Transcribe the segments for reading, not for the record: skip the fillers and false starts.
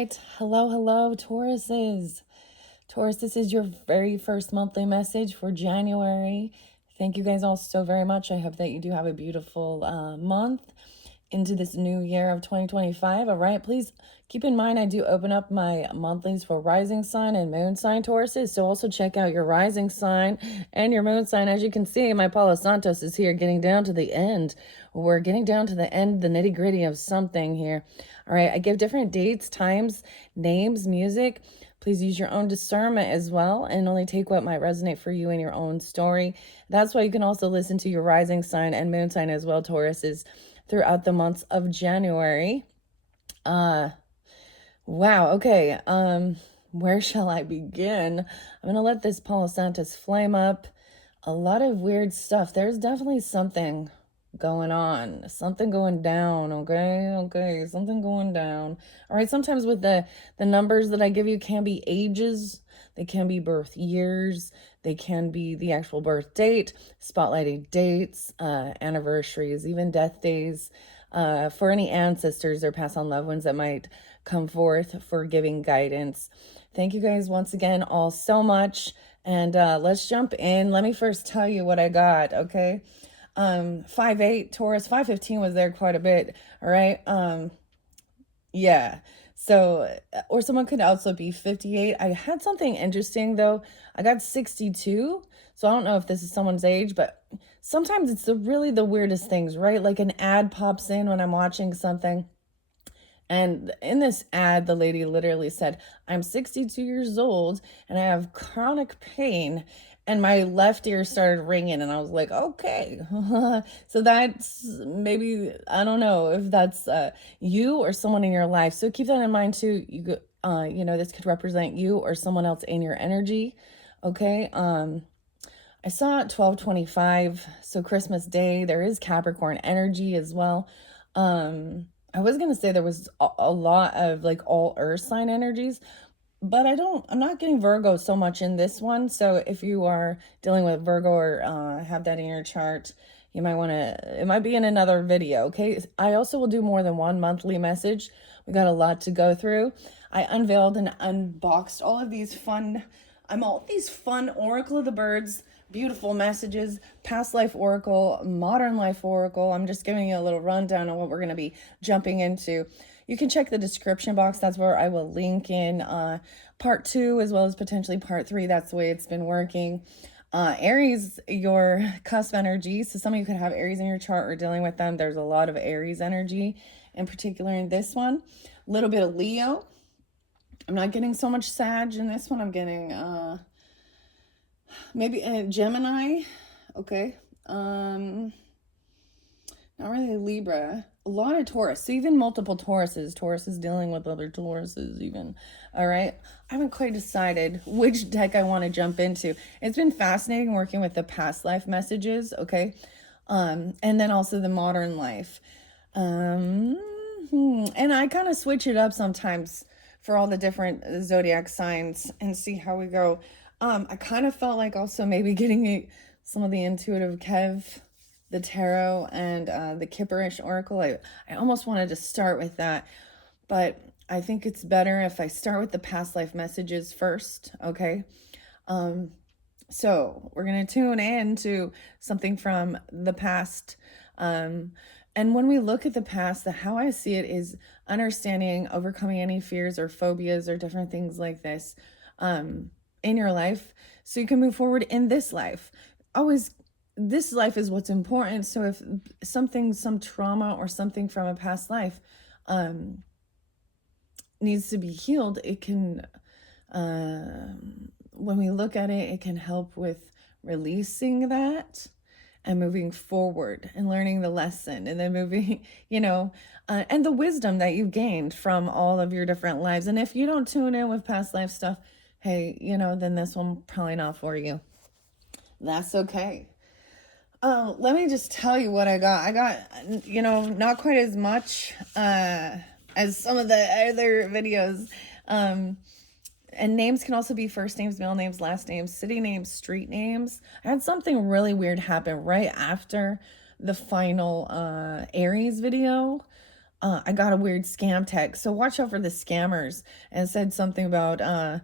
right. Hello, Tauruses. Taurus, this is your very first monthly message for January. Thank you guys all so very much. I hope that you do have a beautiful month into this new year of 2025. All right, please keep in mind I do open up my monthlies for rising sign and moon sign Tauruses. So also check out your rising sign and your moon sign. As you can see, my Palo Santos is here getting down to the end. We're getting down to the end, the nitty gritty of something here. All right, I give different dates, times, names, music. Please use your own discernment as well and only take what might resonate for you in your own story. That's why you can also listen to your rising sign and moon sign as well, Tauruses, throughout the months of January. Wow, okay. Where shall I begin? I'm gonna let this Palo Santos flame up. A lot of weird stuff. There's definitely something going on, something going down. Okay, something going down. All right, sometimes with the numbers that I give you can be ages, they can be birth years, they can be the actual birth date, spotlighted dates, anniversaries, even death days, for any ancestors or past on loved ones that might come forth for giving guidance. Thank you guys once again all so much, and let's jump in. Let me first tell you what I got. Okay, 5'8" Taurus, 5'15" was there quite a bit. All right. Yeah. So, or someone could also be 58. I had something interesting though. I got 62. So I don't know if this is someone's age, but sometimes it's really the weirdest things, right? Like an ad pops in when I'm watching something. And in this ad, the lady literally said, I'm 62 years old and I have chronic pain. And my left ear started ringing, and I was like, okay. So that's maybe, I don't know if that's you or someone in your life. So keep that in mind too. This could represent you or someone else in your energy. Okay. I saw 1225. So Christmas Day, there is Capricorn energy as well. I was going to say there was a lot of like all earth sign energies, but I'm not getting Virgo so much in this one. So if you are dealing with Virgo or have that in your chart, you might want to, it might be in another video. Okay. I also will do more than one monthly message. We got a lot to go through. I unveiled and unboxed all of these fun Oracle of the Birds, beautiful messages, past life oracle, modern life oracle. I'm just giving you a little rundown on what we're going to be jumping into. You can check the description box. That's where I will link in part 2 as well as potentially part 3. That's the way it's been working. Aries, your cusp energy. So some of you could have Aries in your chart or dealing with them. There's a lot of Aries energy, in particular in this one. A little bit of Leo. I'm not getting so much Sag in this one. I'm getting maybe a Gemini. Okay. Not really Libra. A lot of Taurus. So even multiple Tauruses. Taurus is dealing with other Tauruses even. All right. I haven't quite decided which deck I want to jump into. It's been fascinating working with the past life messages. Okay. And then also the modern life. And I kind of switch it up sometimes for all the different zodiac signs and see how we go. I kind of felt like also maybe getting some of the intuitive Kev, the tarot, and the Kipperish oracle. I almost wanted to start with that, but I think it's better if I start with the past life messages first. Okay. So we're going to tune in to something from the past. And when we look at the past, how I see it is understanding, overcoming any fears or phobias or different things like this in your life so you can move forward in this life. Always, this life is what's important. So if some trauma or something from a past life needs to be healed, it can, when we look at it, it can help with releasing that and moving forward and learning the lesson and then moving, and the wisdom that you gained from all of your different lives. And if you don't tune in with past life stuff, hey, then this one probably not for you. That's okay. Let me just tell you what I got. I got, not quite as much as some of the other videos. And names can also be first names, middle names, last names, city names, street names. I had something really weird happen right after the final Aries video. I got a weird scam text. So watch out for the scammers, and said something about uh,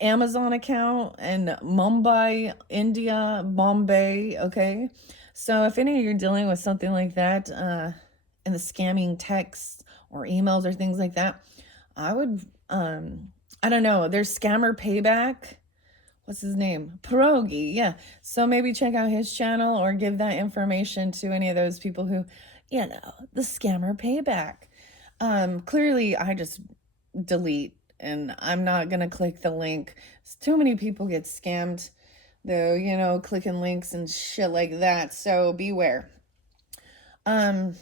Amazon account and Mumbai, India, Bombay. Okay. So if any of you are dealing with something like that, in the scamming texts or emails or things like that, I would, I don't know, there's scammer payback. What's his name? Pierogi. Yeah. So maybe check out his channel or give that information to any of those people who, the scammer payback. Clearly I just delete, and I'm not going to click the link. Too many people get scammed though, clicking links and shit like that. So beware. Um,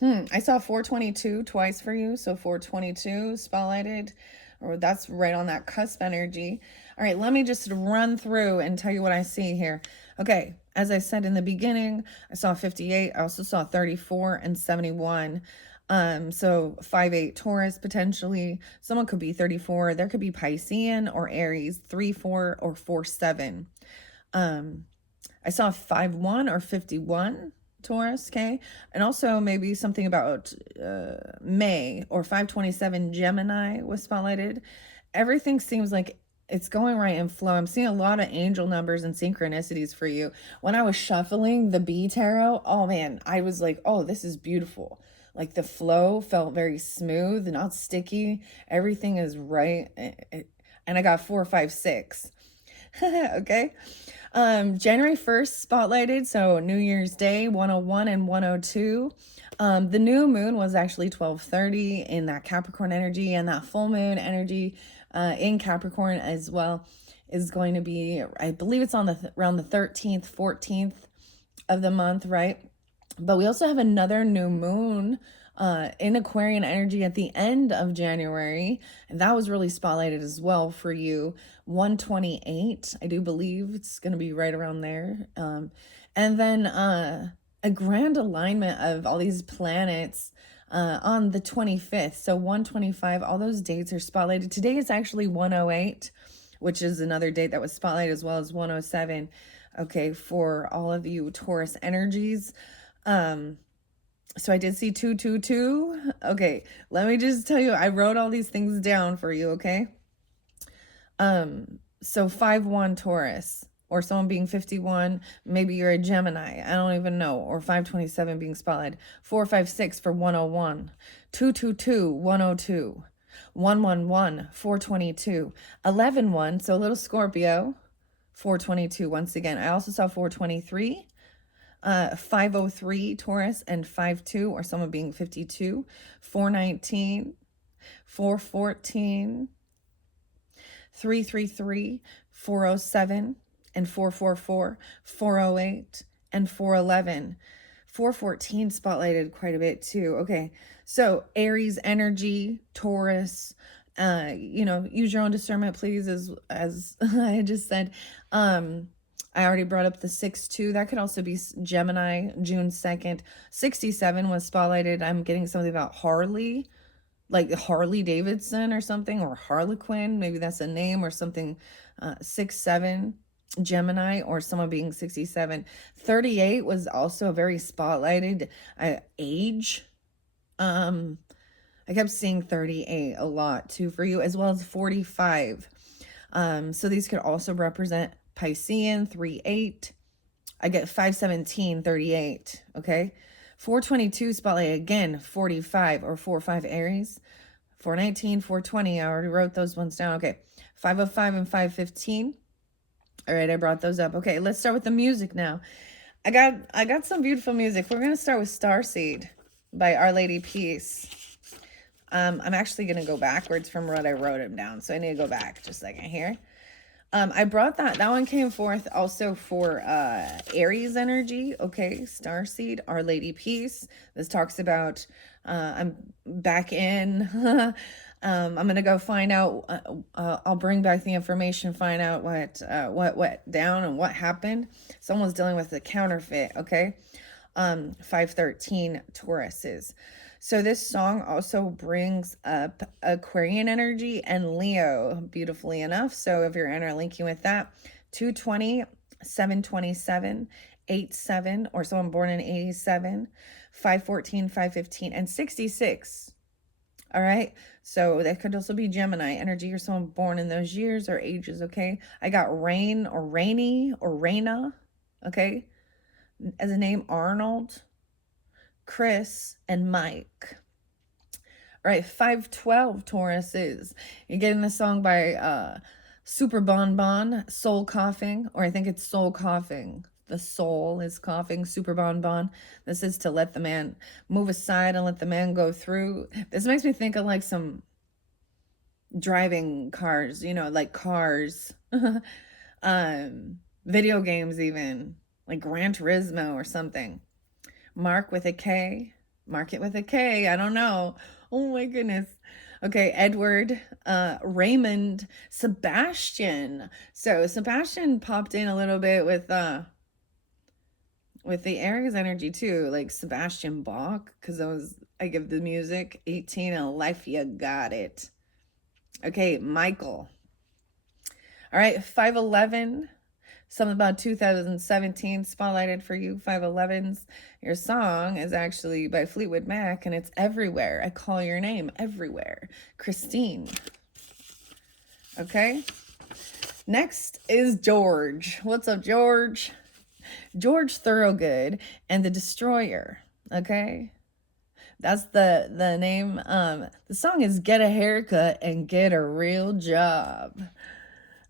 I saw 422 twice for you. So 422 spotlighted, or that's right on that cusp energy. All right, let me just run through and tell you what I see here. Okay, as I said in the beginning, I saw 58. I also saw 34 and 71. So 5-8 Taurus potentially. Someone could be 34. There could be Piscean or Aries, 3-4 or 4-7. I saw 5-1 or 51 Taurus, okay? And also maybe something about May or 5-27 Gemini was spotlighted. Everything seems like it's going right in flow. I'm seeing a lot of angel numbers and synchronicities for you. When I was shuffling the B tarot, oh man, I was like, oh, this is beautiful. Like the flow felt very smooth, not sticky. Everything is right. And I got 4, 5, 6. Okay. January 1st spotlighted, so New Year's Day, 101 and 102. The new moon was actually 12:30 in that Capricorn energy, and that full moon energy in Capricorn as well is going to be, I believe it's on around the 13th, 14th of the month, right? But we also have another new moon in Aquarian energy at the end of January. And that was really spotlighted as well for you. 128, I do believe it's going to be right around there. And then a grand alignment of all these planets on the 25th. So 125, all those dates are spotlighted. Today is actually 108, which is another date that was spotlighted, as well as 107. Okay, for all of you Taurus energies. So I did see 222. Okay, let me just tell you, I wrote all these things down for you, okay? So 5-1 Taurus, or someone being 51, maybe you're a Gemini, I don't even know, or 527 being spotlighted. 456 for 101, 222, 102, 111, 422, 11-1, so a little Scorpio, 422 once again. I also saw 423. 503 Taurus and 52, or someone being 52, 419, 414, 333, 407 and 444, 408 and 411. 414 spotlighted quite a bit too. Okay, so Aries energy, Taurus, use your own discernment, please, as I just said. I already brought up the 6-2. That could also be Gemini, June 2nd. 67 was spotlighted. I'm getting something about Harley, like Harley Davidson or something, or Harlequin. Maybe that's a name or something. 6-7, Gemini, or someone being 67. 38 was also a very spotlighted age. I kept seeing 38 a lot too for you, as well as 45. So these could also represent Piscean, 3-8. I get 5-17, 38. Okay. 422 spotlight again, 45 or 4-5 Aries. 419, 420. I already wrote those ones down. Okay. 505 and 515. All right, I brought those up. Okay, let's start with the music now. I got some beautiful music. We're gonna start with Starseed by Our Lady Peace. I'm actually gonna go backwards from what I wrote them down, so I need to go back just a second here. I brought that one came forth also for Aries energy. Okay, Starseed, Our Lady Peace. This talks about I'm back in. I'm gonna go find out. I'll bring back the information, find out what went down and what happened. Someone's dealing with a counterfeit. Okay, 513 Tauruses. So this song also brings up Aquarian energy and Leo, beautifully enough. So if you're interlinking with that, 220, 727, 87, or someone born in 87, 514, 515, and 66. All right. So that could also be Gemini energy or someone born in those years or ages. Okay. I got Rain or Rainy or Raina. Okay. As a name, Arnold, Chris, and Mike. All right. 512 Taurus is. You're getting the song by Super Bon Bon, Soul Coughing, or I think it's Soul Coughing. The soul is coughing, Super Bon Bon. This is to let the man move aside and let the man go through. This makes me think of like some driving cars, you know, like cars. Video games even, like Gran Turismo or something. Mark with a K. Mark it with a K. I don't know. Oh my goodness. Okay, Edward, Raymond, Sebastian. So Sebastian popped in a little bit with the Aries energy too, like Sebastian Bach, because I give the music. 18 and life, you got it. Okay, Michael. All right, 511. Something about 2017 spotlighted for you, 511s. Your song is actually by Fleetwood Mac, and it's Everywhere. I call your name everywhere. Christine. Okay. Next is George. What's up, George? George Thorogood and the Destroyer. Okay. That's the name. The song is Get a Haircut and Get a Real Job.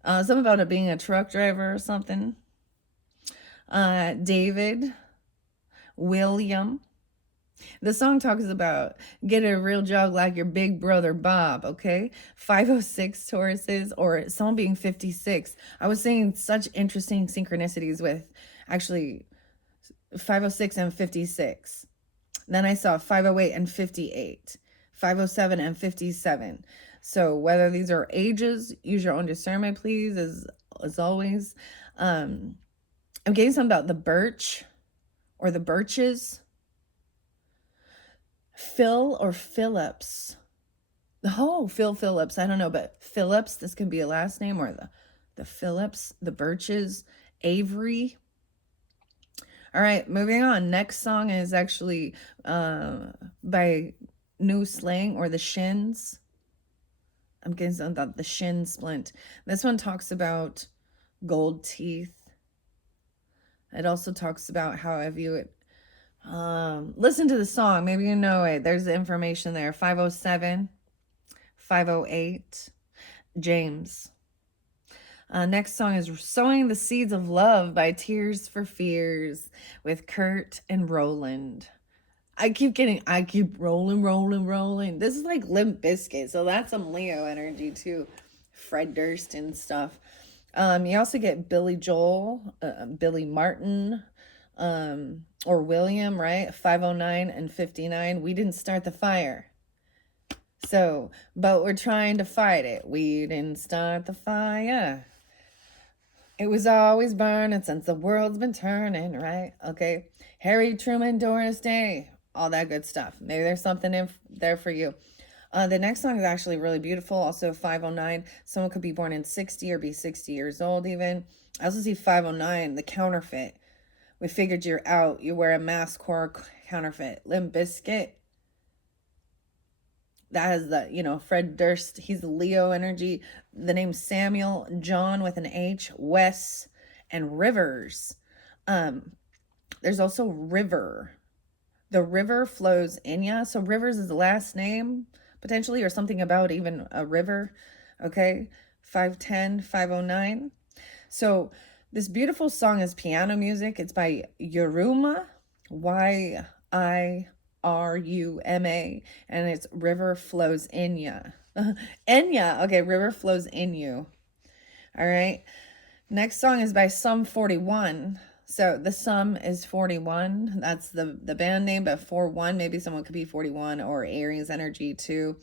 Something about it being a truck driver or something. David, William. The song talks about get a real job like your big brother Bob, okay? 506 Tauruses, or someone being 56. I was seeing such interesting synchronicities with actually 506 and 56. Then I saw 508 and 58, 507 and 57. So whether these are ages, use your own discernment, please, as always. I'm getting something about the birch or the birches. Phil or Phillips. Oh, Phil Phillips. I don't know, but Phillips, this could be a last name, or the Phillips, the birches, Avery. All right, moving on. Next song is actually by New Slang or the Shins. I'm getting something about the shin splint. This one talks about gold teeth. It also talks about how I view it. Listen to the song. Maybe you know it. There's the information there. 507, 508, James. Next song is Sowing the Seeds of Love by Tears for Fears with Kurt and Roland. I keep rolling. This is like Limp Bizkit, so that's some Leo energy too. Fred Durst and stuff. You also get Billy Joel, Billy Martin, or William, right? 509 and 59. We didn't start the fire. So, but we're trying to fight it. We didn't start the fire. It was always burning since the world's been turning, right? Okay. Harry Truman, Doris Day, all that good stuff. Maybe there's something in there for you. The next song is actually really beautiful. Also 509. Someone could be born in 60 or be 60 years old even. I also see 509, the counterfeit. We figured you're out. You wear a mask or counterfeit. Limp Bizkit. That has the, Fred Durst. He's Leo energy. The name Samuel, John with an H, Wes, and Rivers. There's also River. The river flows in ya. So Rivers is the last name, potentially, or something about even a river. Okay. 510, 509. So this beautiful song is piano music. It's by Yiruma, Yiruma, and it's River Flows in Ya. Enya. Okay, River Flows in You. All right. Next song is by Sum 41. So the Sum is 41. That's the band name, but 41, maybe someone could be 41 or Aries energy too.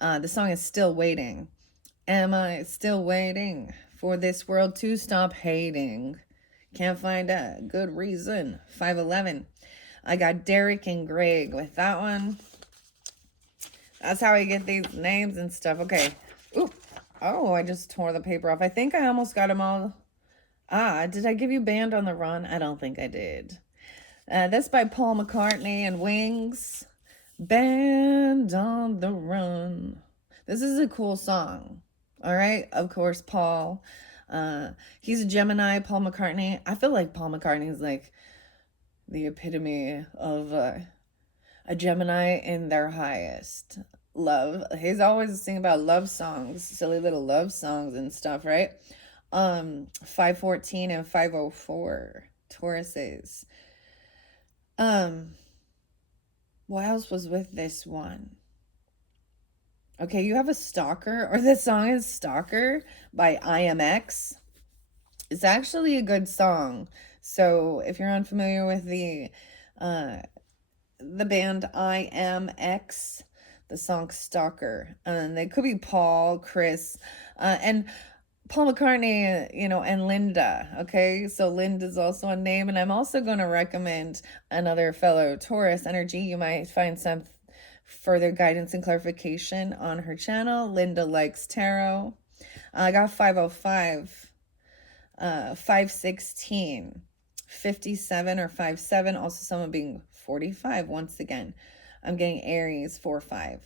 The song is Still Waiting. Am I still waiting for this world to stop hating? Can't find a good reason. 511. I got Derek and Greg with that one. That's how I get these names and stuff. Okay. Ooh. Oh, I just tore the paper off. I think I almost got them all. Did I give you Band on the Run? I don't think I did. That's by Paul McCartney and Wings. Band on the Run. This is a cool song. All right. Of course, Paul. He's a Gemini, Paul McCartney. I feel like Paul McCartney is like the epitome of a Gemini in their highest love. He's always singing about love songs, silly little love songs and stuff, right? 514 and 504 Tauruses. What else was with this one? Okay, you have a stalker, or the song is Stalker by IMX. It's actually a good song. So if you're unfamiliar with the band IMX, the song Stalker, and they could be Paul, Chris, and Paul McCartney, and Linda. Okay, so Linda's also a name, and I'm also going to recommend another fellow Taurus energy. You might find some further guidance and clarification on her channel. Linda Likes Tarot. I got 505, 516, 57 or 57. Also, someone being 45 once again. I'm getting Aries 4-5.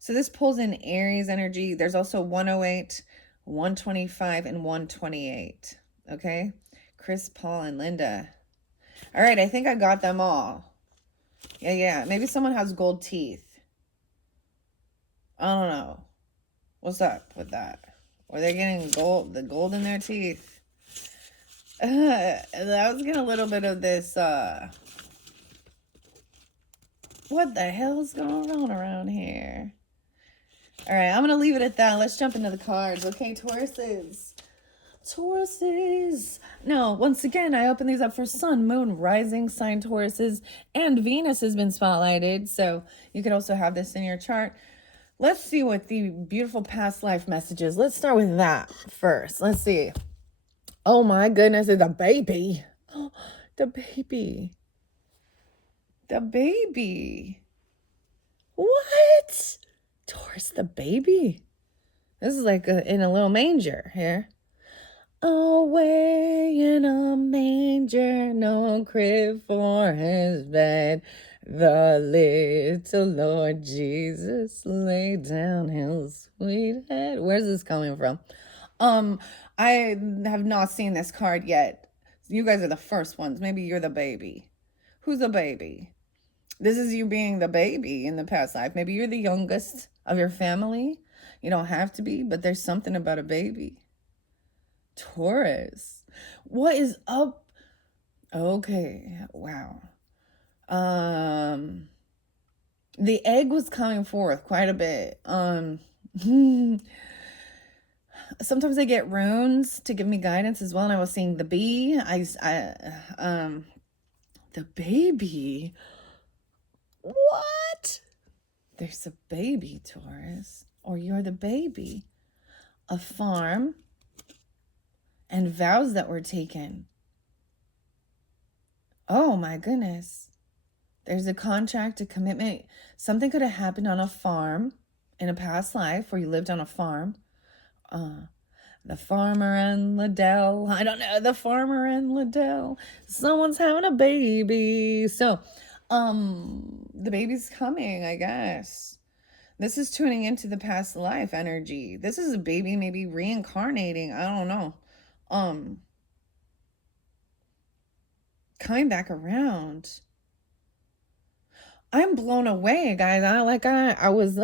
So this pulls in Aries energy. There's also 108, 125, and 128. Okay? Chris, Paul, and Linda. All right, I think I got them all. Yeah. Maybe someone has gold teeth. I don't know. What's up with that? Or they getting the gold in their teeth? I was getting a little bit of this, what the hell is going on around here? All right, I'm going to leave it at that. Let's jump into the cards. Okay, Tauruses. Now, once again, I open these up for Sun, Moon, Rising sign Tauruses, and Venus has been spotlighted. So you could also have this in your chart. Let's see what the beautiful past life message is. Let's start with that first. Let's see. Oh my goodness, it's a baby. Oh, the baby. The baby. What? Taurus, the baby. This is like in a little manger here. Away in a manger, no crib for his bed. The little Lord Jesus laid down his sweet head. Where's this coming from? I have not seen this card yet. You guys are the first ones. Maybe you're the baby. Who's the baby? This is you being the baby in the past life. Maybe you're the youngest of your family. You don't have to be, but there's something about a baby. Taurus. What is up? Okay. Wow. The egg was coming forth quite a bit. Sometimes I get runes to give me guidance as well. And I was seeing the bee. The baby. What? There's a baby, Taurus. Or you're the baby. A farm. And vows that were taken. Oh my goodness. There's a contract, a commitment. Something could have happened on a farm in a past life where you lived on a farm. The farmer and Liddell. I don't know. The farmer and Liddell. Someone's having a baby. So, the baby's coming, I guess. This is tuning into the past life energy. This is a baby maybe reincarnating. I don't know. Coming back around. I'm blown away, guys. I was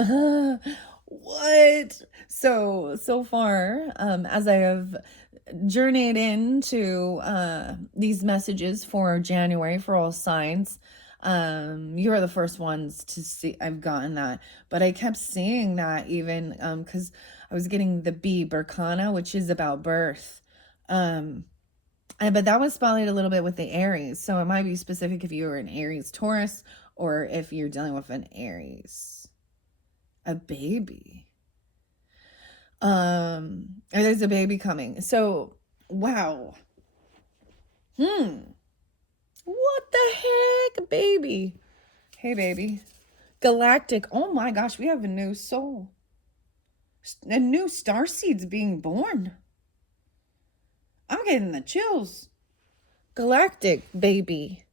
what? So far, as I have journeyed into these messages for January for all signs, you're the first ones to see. I've gotten that, but I kept seeing that even because I was getting the B Berkana, which is about birth. But that was spotlighted a little bit with the Aries. So it might be specific if you're an Aries Taurus or if you're dealing with an Aries. A baby. There's a baby coming. So, wow. What the heck, baby? Hey, baby. Galactic. Oh my gosh, we have a new soul. A new starseed's being born. I'm getting the chills. Galactic baby.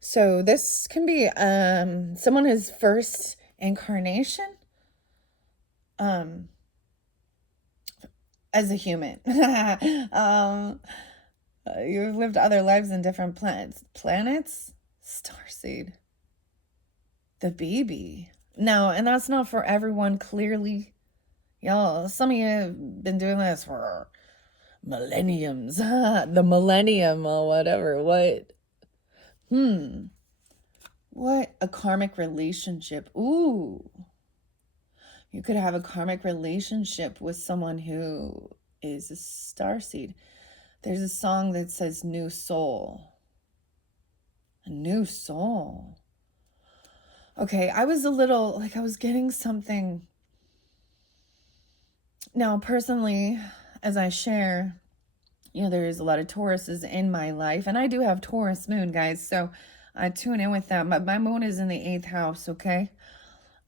So this can be someone's first incarnation as a human. You've lived other lives in different planets. Starseed. The baby. No, and that's not for everyone, clearly. Y'all, some of you have been doing this for millenniums. The millennium or whatever. What? What? A karmic relationship. Ooh. You could have a karmic relationship with someone who is a starseed. There's a song that says new soul. A new soul. Okay, I was a little, like I was getting something. Now, personally, as I share, there's a lot of Tauruses in my life. And I do have Taurus moon, guys. So I tune in with that. My moon is in the 8th house, okay?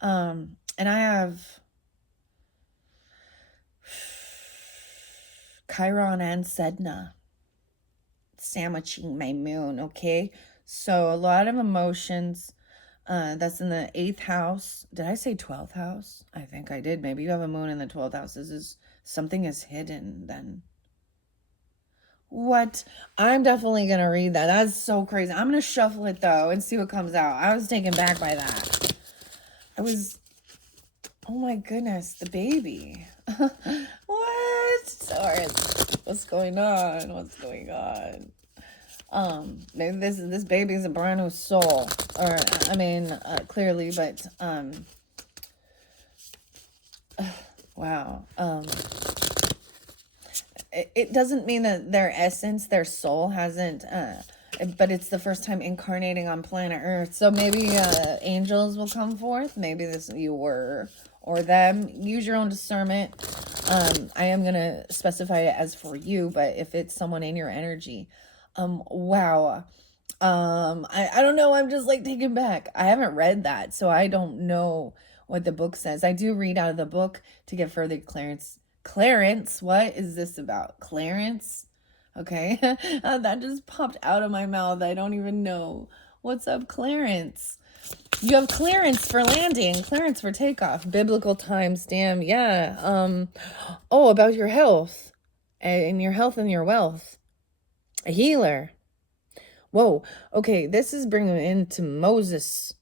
And I have Chiron and Sedna sandwiching my moon, okay? So a lot of emotions. That's in the 8th house. Did I say 12th house? I think I did. Maybe you have a moon in the 12th house. This is something is hidden then. What? I'm definitely going to read that. That's so crazy. I'm going to shuffle it though and see what comes out. I was taken back by that. Oh my goodness, the baby. What? Sorry. What's going on? What's going on? Maybe this baby's a brand new soul, or clearly, but wow. It doesn't mean that their essence, their soul hasn't, but it's the first time incarnating on planet Earth. So maybe angels will come forth. Maybe this you were or them. Use your own discernment. I am gonna specify it as for you, but if it's someone in your energy. Wow. I don't know. I'm just like taken back. I haven't read that, so I don't know what the book says. I do read out of the book to get further clearance. Clarence, what is this about? Clarence? Okay. That just popped out of my mouth. I don't even know. What's up, Clarence? You have clearance for landing, clearance for takeoff. Biblical times, damn. Yeah. Oh, about your health. And your health and your wealth. A healer. Whoa. Okay, this is bringing into Moses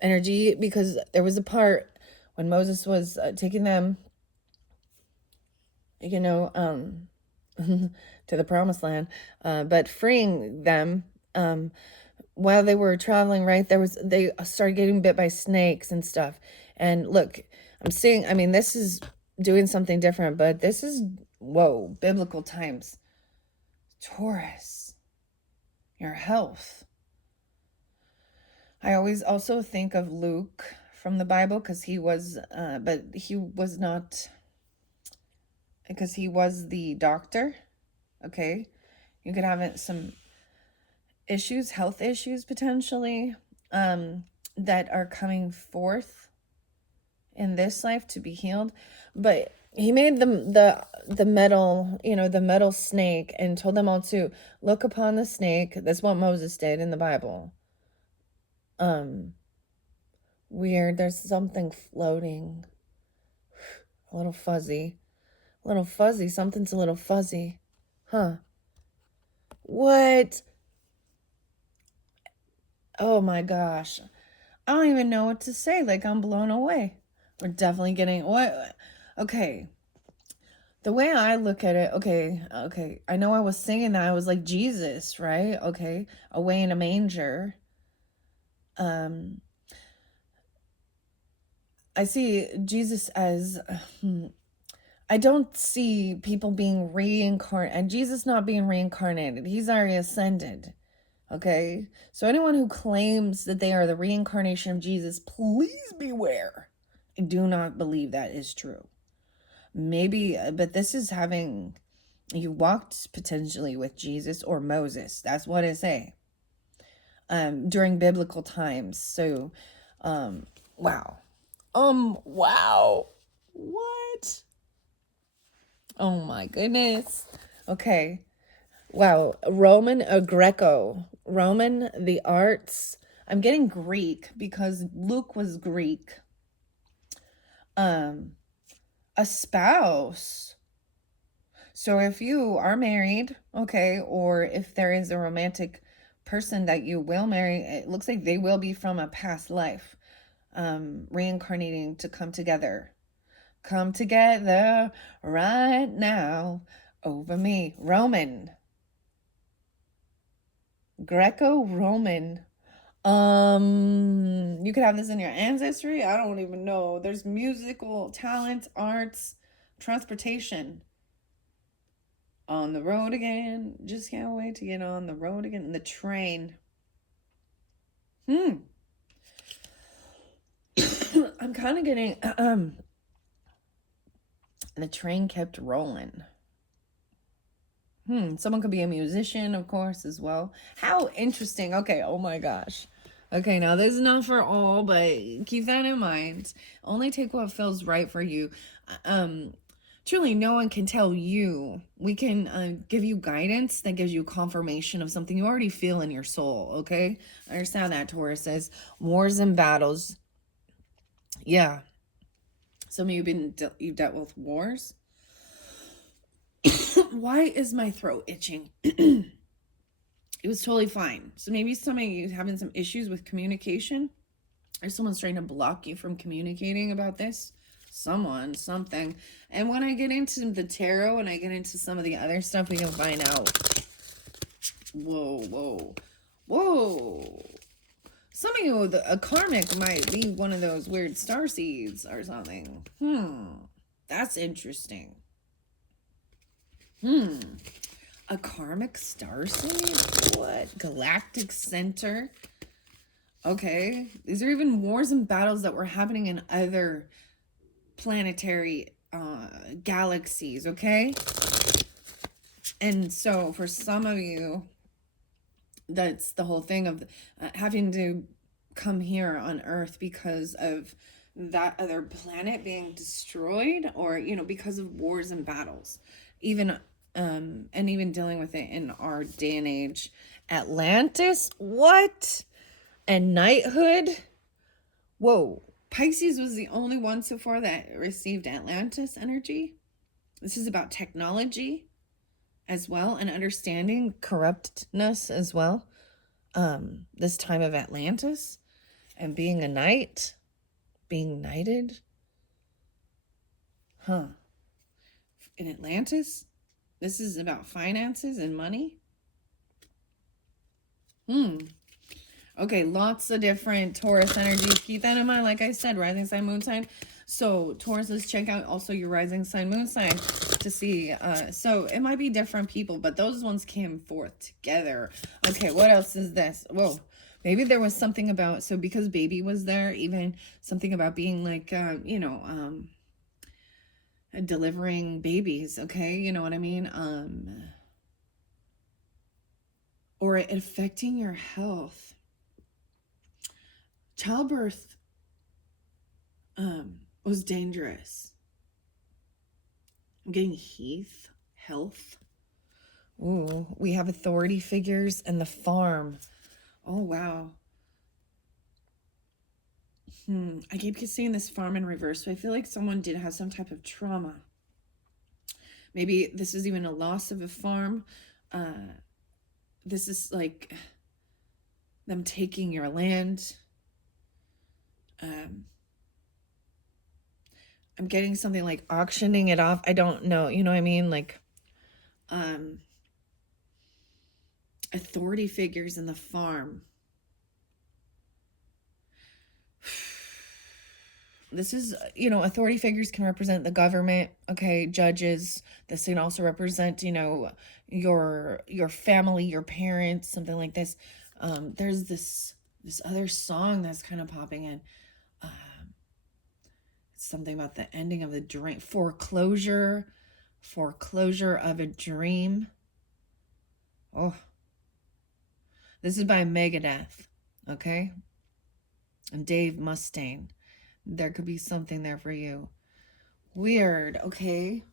energy, because there was a part when Moses was taking them, to the promised land, but freeing them, while they were traveling, right, they started getting bit by snakes and stuff. And look, I'm seeing, this is doing something different, but this is, whoa, biblical times. Taurus, your health. I always also think of Luke from the Bible, because he was the doctor. Okay, you could have some issues, health issues potentially, that are coming forth in this life to be healed. But he made the metal, the metal snake, and told them all to look upon the snake. That's what Moses did in the Bible. Weird. There's something floating. A little fuzzy. Something's a little fuzzy. Huh. What? Oh my gosh. I don't even know what to say. Like, I'm blown away. We're definitely getting what? Okay. The way I look at it, okay. I know I was singing that. I was like, Jesus, right? Okay. Away in a manger. I see Jesus as, I don't see people being reincarnated, and Jesus not being reincarnated. He's already ascended. Okay? So anyone who claims that they are the reincarnation of Jesus, please beware. I do not believe that is true. Maybe, but this is having, you walked potentially with Jesus or Moses. That's what I say. During biblical times. So, wow. Wow. What? Oh my goodness. Okay. Wow. Roman, Greco. Roman, the arts. I'm getting Greek because Luke was Greek. A spouse. So if you are married, okay, or if there is a romantic person that you will marry, it looks like they will be from a past life, reincarnating to come together. Come together right now over me. Roman. Greco-Roman. You could have this in your ancestry. I don't even know. There's musical talent, arts, transportation. On the road again. Just can't wait to get on the road again. The train. I'm kind of getting the train kept rolling. Someone could be a musician, of course, as well. How interesting. Okay, oh my gosh. Okay, now this is not for all, but keep that in mind. Only take what feels right for you. Truly, no one can tell you. We can give you guidance that gives you confirmation of something you already feel in your soul, okay? I understand that, Taurus says. Wars and battles. Yeah. Some of you've dealt with wars. Why is my throat itching? It was totally fine. So maybe some of you having some issues with communication, or someone's trying to block you from communicating about this. Someone, something. And when I get into the tarot and I get into some of the other stuff, we can find out. Whoa. Some of you, a karmic might be one of those weird star seeds or something. That's interesting. A karmic star seed? What? Galactic center? Okay. These are even wars and battles that were happening in other planetary galaxies, okay? And so for some of you, that's the whole thing of having to come here on Earth because of that other planet being destroyed, or, you know, because of wars and battles. Even and even dealing with it in our day and age. Atlantis? What? And knighthood? Whoa. Pisces was the only one so far that received Atlantis energy. This is about technology as well, and understanding corruptness as well. This time of Atlantis and being a knight, being knighted. In Atlantis, this is about finances and money. Okay, lots of different Taurus energies. Keep that in mind. Like I said, rising sign, moon sign. So Taurus, let's check out also your rising sign, moon sign to see. So it might be different people, but those ones came forth together. Okay, what else is this? Whoa. Maybe there was something about, so because baby was there, even something about being like, delivering babies. Okay, you know what I mean? Or it affecting your health. Childbirth was dangerous. I'm getting health. Ooh, we have authority figures and the farm. Oh, wow. I keep seeing this farm in reverse, so I feel like someone did have some type of trauma. Maybe this is even a loss of a farm. This is like them taking your land. I'm getting something like auctioning it off. I don't know. You know what I mean? Like, authority figures in the farm. This is, you know, authority figures can represent the government, okay, judges. This can also represent, you know, your family, your parents, something like this. There's this other song that's kind of popping in. It's something about the ending of the dream. Foreclosure of a dream. Oh. This is by Megadeth, okay? And Dave Mustaine. There could be something there for you. Weird, okay?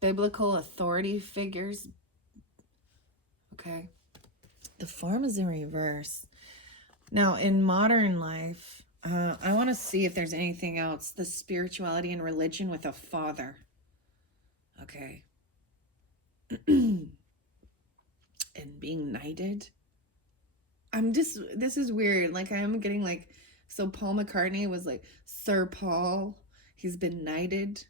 Biblical authority figures. Okay. The farm is in reverse. Now, in modern life, I want to see if there's anything else. The spirituality and religion with a father. Okay. And being knighted. This is weird. Like, I am getting like, so Paul McCartney was like, Sir Paul, he's been knighted.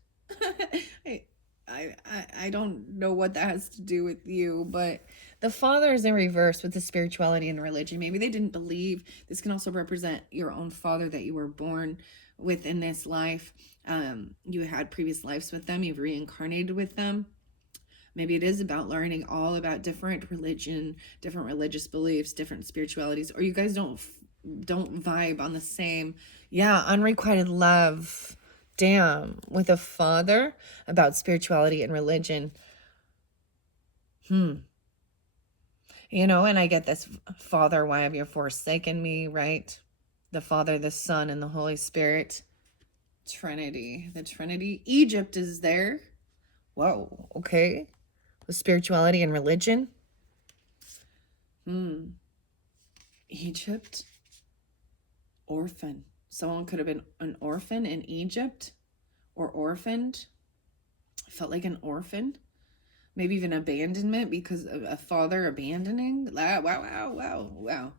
I, I don't know what that has to do with you, but the father is in reverse with the spirituality and religion. Maybe they didn't believe. This can also represent your own father that you were born with in this life. You had previous lives with them. You've reincarnated with them. Maybe it is about learning all about different religion, different religious beliefs, different spiritualities, or you guys don't vibe on the same. Yeah, unrequited love. Damn, with a father about spirituality and religion. You know, and I get this, Father, why have you forsaken me, right? The Father, the Son, and the Holy Spirit. Trinity, the Trinity. Egypt is there. Whoa, okay. With spirituality and religion. Egypt. Orphan. Someone could have been an orphan in Egypt or orphaned. Felt like an orphan. Maybe even abandonment because of a father abandoning. Wow, wow, wow, wow.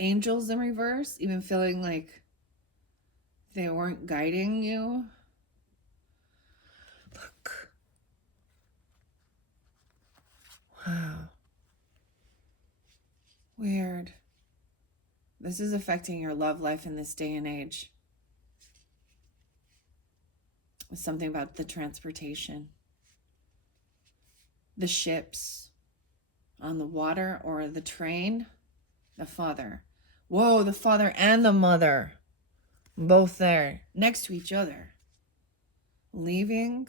Angels in reverse, even feeling like they weren't guiding you. Look. Wow. Weird. This is affecting your love life in this day and age. Something about the transportation. The ships on the water or the train. The father. Whoa, the father and the mother. Both there next to each other. Leaving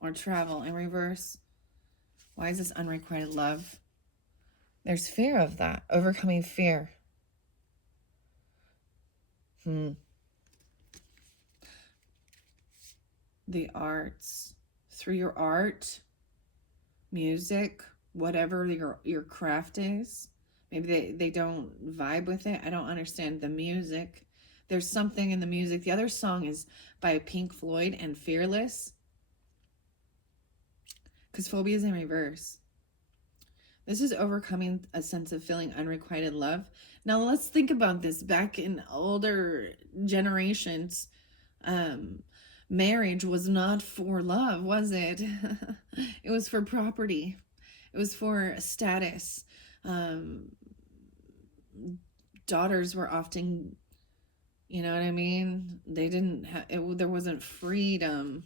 or travel in reverse. Why is this unrequited love? There's fear of that. Overcoming fear. The arts. Through your art, music, whatever your craft is. Maybe they don't vibe with it. I don't understand the music. There's something in the music. The other song is by Pink Floyd and Fearless. Because phobia is in reverse. This is overcoming a sense of feeling unrequited love. Now let's think about this. Back in older generations, marriage was not for love, was it? It was for property. It was for status. Daughters were often, you know what I mean? They didn't have, there wasn't freedom.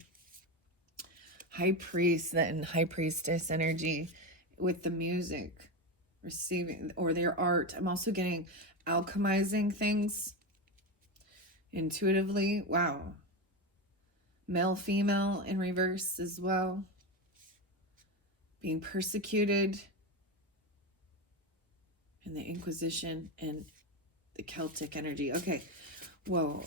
High priest and high priestess energy with the music, receiving, or their art. I'm also getting alchemizing things intuitively. Wow. Male, female in reverse as well. Being persecuted. And the Inquisition and the Celtic energy. Okay. Whoa.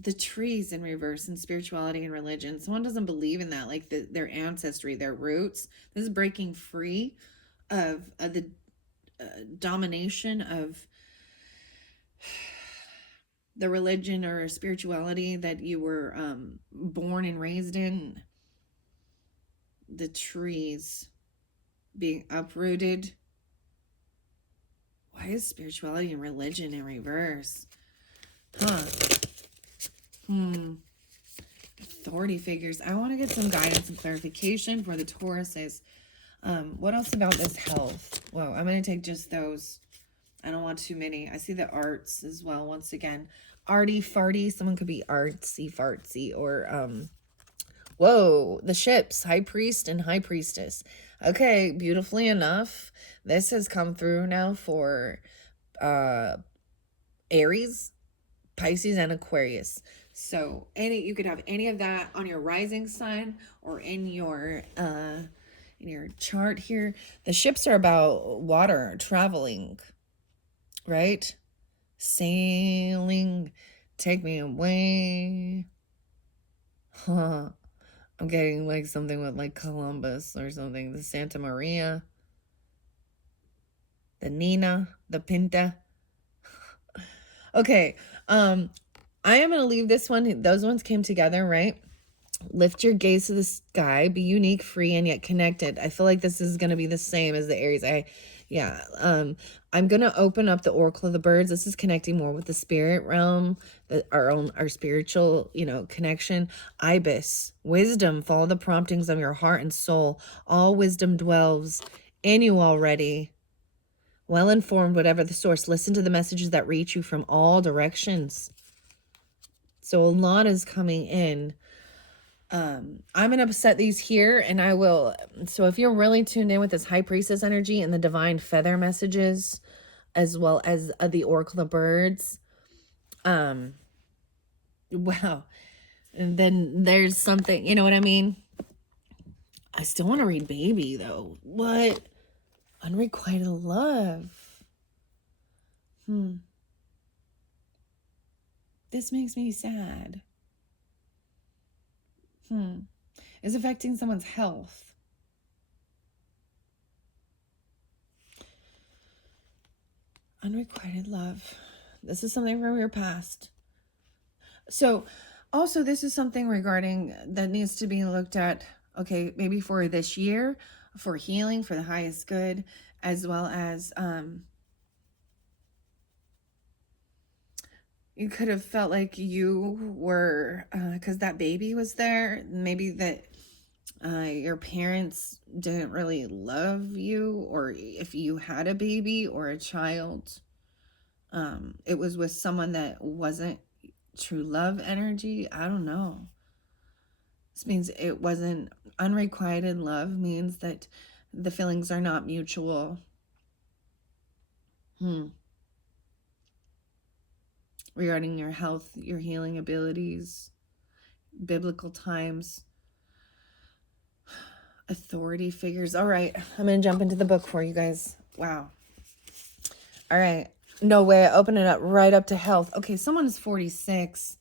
The trees in reverse in spirituality and religion. Someone doesn't believe in that, like their ancestry, their roots. This is breaking free of the domination of the religion or spirituality that you were born and raised in. The trees being uprooted. Why is spirituality and religion in reverse? Authority figures. I want to get some guidance and clarification for the Tauruses. What else about this health? Well, I'm going to take just those. I don't want too many. I see the arts as well. Once again, arty farty. Someone could be artsy fartsy or whoa, the ships, high priest and high priestess. Okay, beautifully enough, this has come through now for Aries, Pisces, and Aquarius. So you could have any of that on your rising sign or in your chart here. The ships are about water, traveling, right? Sailing, take me away. I'm getting like something with like Columbus or something. The Santa Maria. the Nina, the Pinta. Okay, I am going to leave this one. Those ones came together, right? Lift your gaze to the sky, be unique, free, and yet connected. I feel like this is going to be the same as the Aries. I'm going to open up the Oracle of the Birds. This is connecting more with the spirit realm, our spiritual, connection. Ibis, wisdom, follow the promptings of your heart and soul. All wisdom dwells in you already. Well informed, whatever the source, listen to the messages that reach you from all directions. So a lot is coming in. I'm going to set these here and I will. So if you're really tuned in with this high priestess energy and the divine feather messages, as well as the Oracle of Birds, wow. And then there's something, you know what I mean? I still want to read baby though. What? Unrequited love. This makes me sad. Is affecting someone's health. Unrequited love. This is something from your past. So also this is something regarding that needs to be looked at, okay, maybe for this year, for healing, for the highest good, as well as you could have felt like you were, because that baby was there, maybe that your parents didn't really love you, or if you had a baby or a child, it was with someone that wasn't true love energy. I don't know. This means it wasn't unrequited love, means that the feelings are not mutual. Regarding your health, your healing abilities, biblical times, authority figures. All right, I'm going to jump into the book for you guys. Wow. All right. No way. I open it up right up to health. Okay, someone is 46.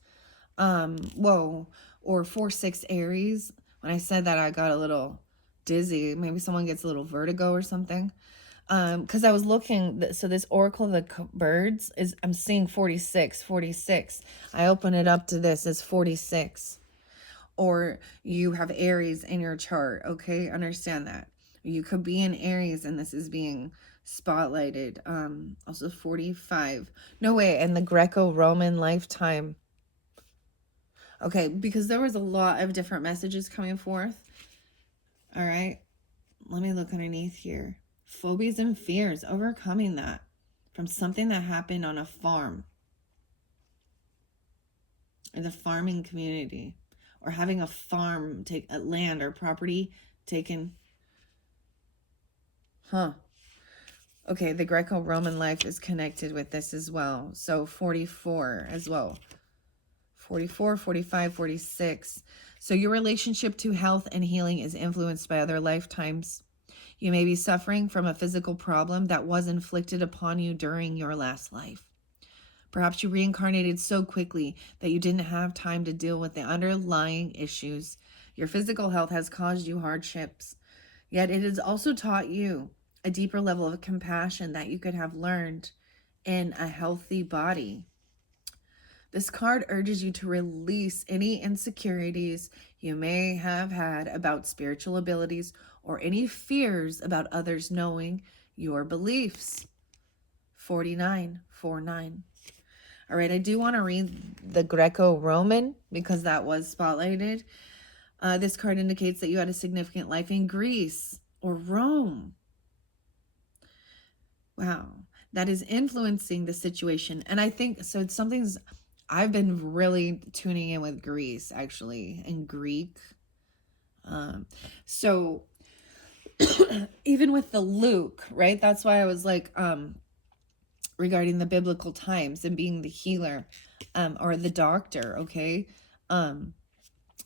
Whoa. Or 4-6 Aries. When I said that, I got a little dizzy. Maybe someone gets a little vertigo or something. Because I was looking, so this Oracle of the Birds is, I'm seeing 46. I open it up to this as 46. Or you have Aries in your chart, okay? Understand that. You could be in Aries and this is being spotlighted. Also 45. No way, and the Greco-Roman lifetime. Okay, because there was a lot of different messages coming forth. All right, let me look underneath here. Phobias and fears, overcoming that from something that happened on a farm or the farming community, or having a farm, take a land or property taken. Okay, the Greco-Roman life is connected with this as well. So 44 as well. 44, 45, 46. So your relationship to health and healing is influenced by other lifetimes. You may be suffering from a physical problem that was inflicted upon you during your last life. Perhaps you reincarnated so quickly that you didn't have time to deal with the underlying issues. Your physical health has caused you hardships, yet it has also taught you a deeper level of compassion that you could have learned in a healthy body. This card urges you to release any insecurities you may have had about spiritual abilities or any fears about others knowing your beliefs. 49. All right, I do want to read the Greco-Roman because that was spotlighted. This card indicates that you had a significant life in Greece or Rome. Wow, that is influencing the situation. And I think, so it's something's, I've been really tuning in with Greece, actually, and Greek. So even with the Luke, right? That's why I was like, regarding the biblical times and being the healer, or the doctor, okay? And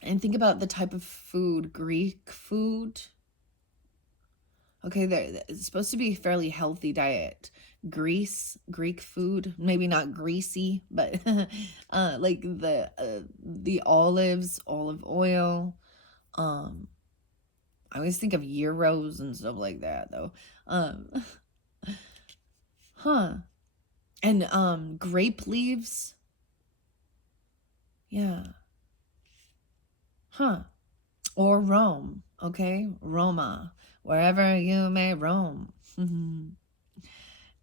think about the type of food, Greek food. Okay, it's supposed to be a fairly healthy diet. Greek food, maybe not greasy, but like the olives, olive oil. I always think of gyros and stuff like that, though. Huh. And grape leaves. Yeah. Huh. Or Rome. Okay? Roma. Wherever you may roam. All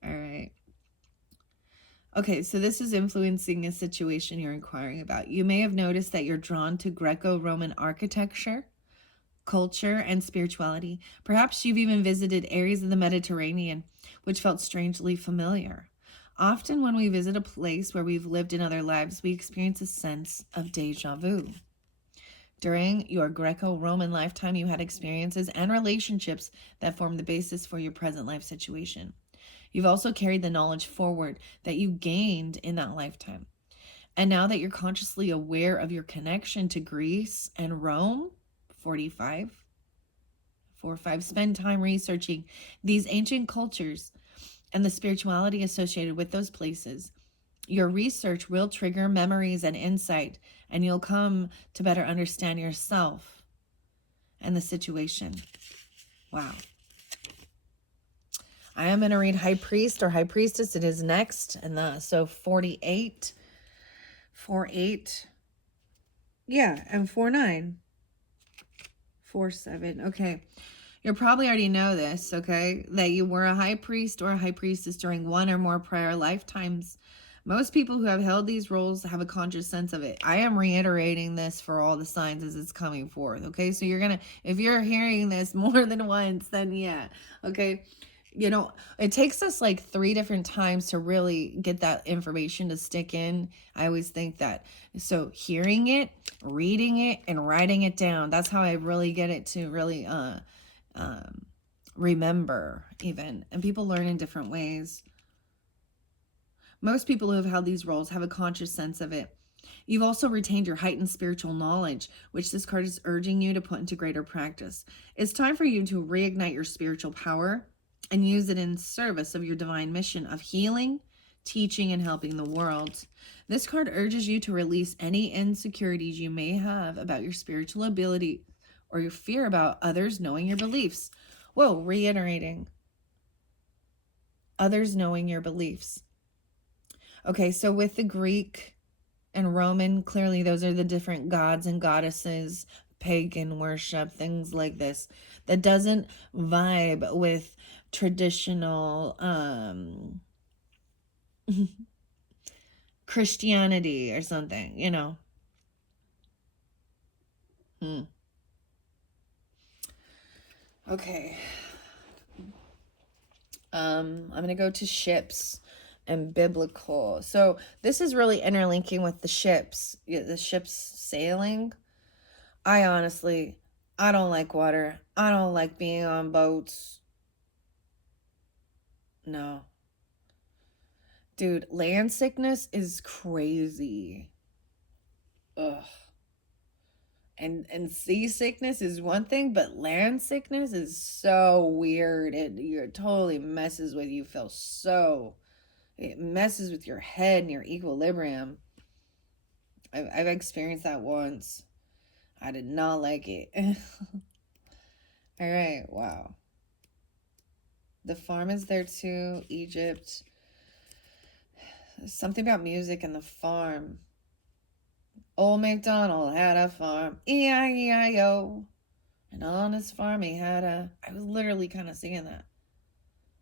right. Okay, so this is influencing a situation you're inquiring about. You may have noticed that you're drawn to Greco-Roman architecture, culture, and spirituality. Perhaps you've even visited areas of the Mediterranean which felt strangely familiar. Often when we visit a place where we've lived in other lives, we experience a sense of deja vu. During your Greco-Roman lifetime, you had experiences and relationships that formed the basis for your present life situation. You've also carried the knowledge forward that you gained in that lifetime. And now that you're consciously aware of your connection to Greece and Rome, 45, 4 5, spend time researching these ancient cultures and the spirituality associated with those places. Your research will trigger memories and insight, and you'll come to better understand yourself and the situation. Wow. I am going to read High Priest or High Priestess. It is next. And so 48, 48. Yeah, and 49. 47. Okay. You probably already know this, okay? That you were a high priest or a high priestess during one or more prior lifetimes. Most people who have held these roles have a conscious sense of it. I am reiterating this for all the signs as it's coming forth, okay? So you're going to, if you're hearing this more than once, then yeah, okay? You know, it takes us like 3 different times to really get that information to stick in. I always think that. So hearing it, reading it, and writing it down, that's how I really get it to really remember even. And people learn in different ways. Most people who have held these roles have a conscious sense of it. You've also retained your heightened spiritual knowledge, which this card is urging you to put into greater practice. It's time for you to reignite your spiritual power and use it in service of your divine mission of healing, teaching, and helping the world. This card urges you to release any insecurities you may have about your spiritual ability or your fear about others knowing your beliefs. Whoa, reiterating. Others knowing your beliefs. Okay, so with the Greek and Roman, clearly those are the different gods and goddesses, pagan worship, things like this. That doesn't vibe with traditional Christianity or something, you know. Okay. I'm going to go to ships and biblical. So this is really interlinking with the ships sailing. I don't like water. I don't like being on boats. No. Dude, land sickness is crazy. Ugh. And seasickness is one thing, but land sickness is so weird. It totally messes with you. It messes with your head and your equilibrium. I've experienced that once. I did not like it. All right, wow. The farm is there too, Egypt. Something about music and the farm. Old MacDonald had a farm, E-I-E-I-O. And on his farm he had I was literally kind of singing that.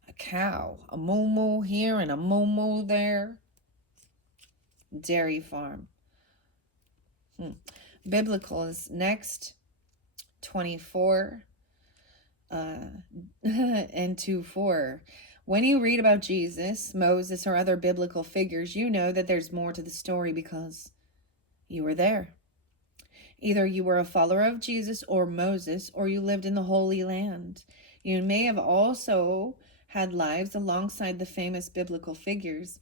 A cow, a moo-moo here and a moo-moo there. Dairy farm. Biblical is next, 24 and 2:4. When you read about Jesus, Moses, or other biblical figures, you know that there's more to the story because you were there. Either you were a follower of Jesus or Moses, or you lived in the Holy Land. You may have also had lives alongside the famous biblical figures.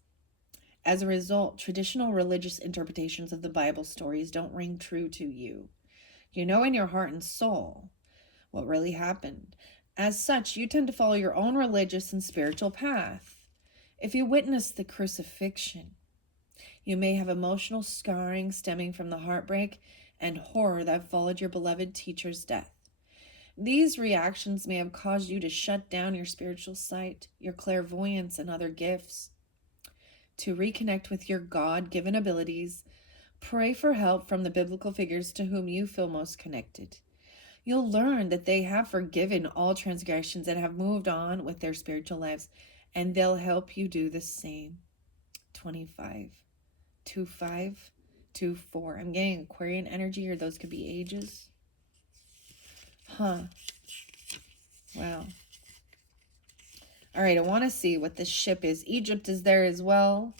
As a result, traditional religious interpretations of the Bible stories don't ring true to you. You know in your heart and soul what really happened. As such, you tend to follow your own religious and spiritual path. If you witness the crucifixion, you may have emotional scarring stemming from the heartbreak and horror that followed your beloved teacher's death. These reactions may have caused you to shut down your spiritual sight, your clairvoyance, and other gifts. To reconnect with your God given abilities, pray for help from the biblical figures to whom you feel most connected. You'll learn that they have forgiven all transgressions and have moved on with their spiritual lives, and they'll help you do the same. 25, 25, 24. I'm getting Aquarian energy, or those could be ages. Huh. Wow. All right, I want to see what this ship is. Egypt is there as well.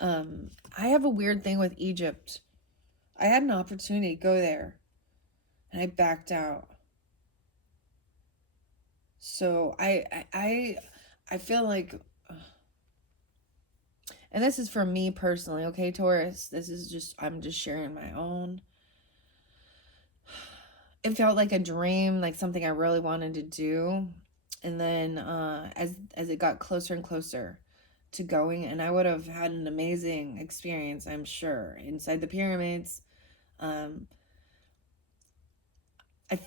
I have a weird thing with Egypt. I had an opportunity to go there, and I backed out. So I feel like, and this is for me personally, okay, Taurus. This is just, I'm just sharing my own. It felt like a dream, like something I really wanted to do, and then as it got closer and closer to going, and I would have had an amazing experience, I'm sure, inside the pyramids. I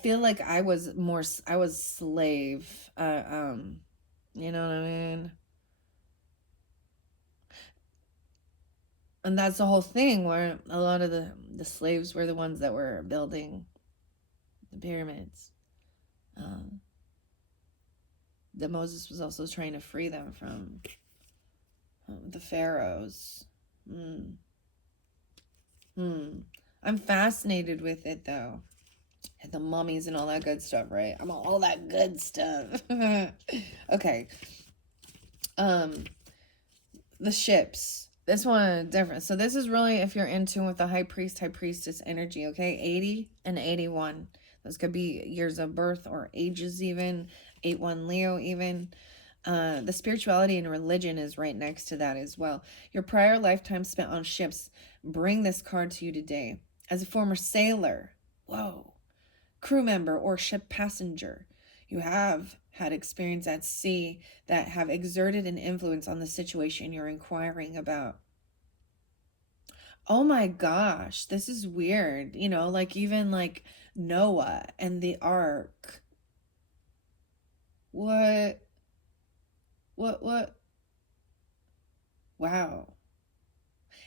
feel like I was slave. You know what I mean? And that's the whole thing, where a lot of the slaves were the ones that were building the pyramids. That Moses was also trying to free them from the pharaohs. I'm fascinated with it, though. And the mummies and all that good stuff, right? I'm all that good stuff. Okay. The ships. This one different. So this is really if you're in tune with the high priest, high priestess energy, okay? 80 and 81. Those could be years of birth or ages even. 8-1 Leo even. The spirituality and religion is right next to that as well. Your prior lifetime spent on ships bring this card to you today. As a former sailor, whoa, crew member, or ship passenger, you have had experience at sea that have exerted an influence on the situation you're inquiring about. Oh my gosh, this is weird. You know, like even like Noah and the ark. What? What? Wow.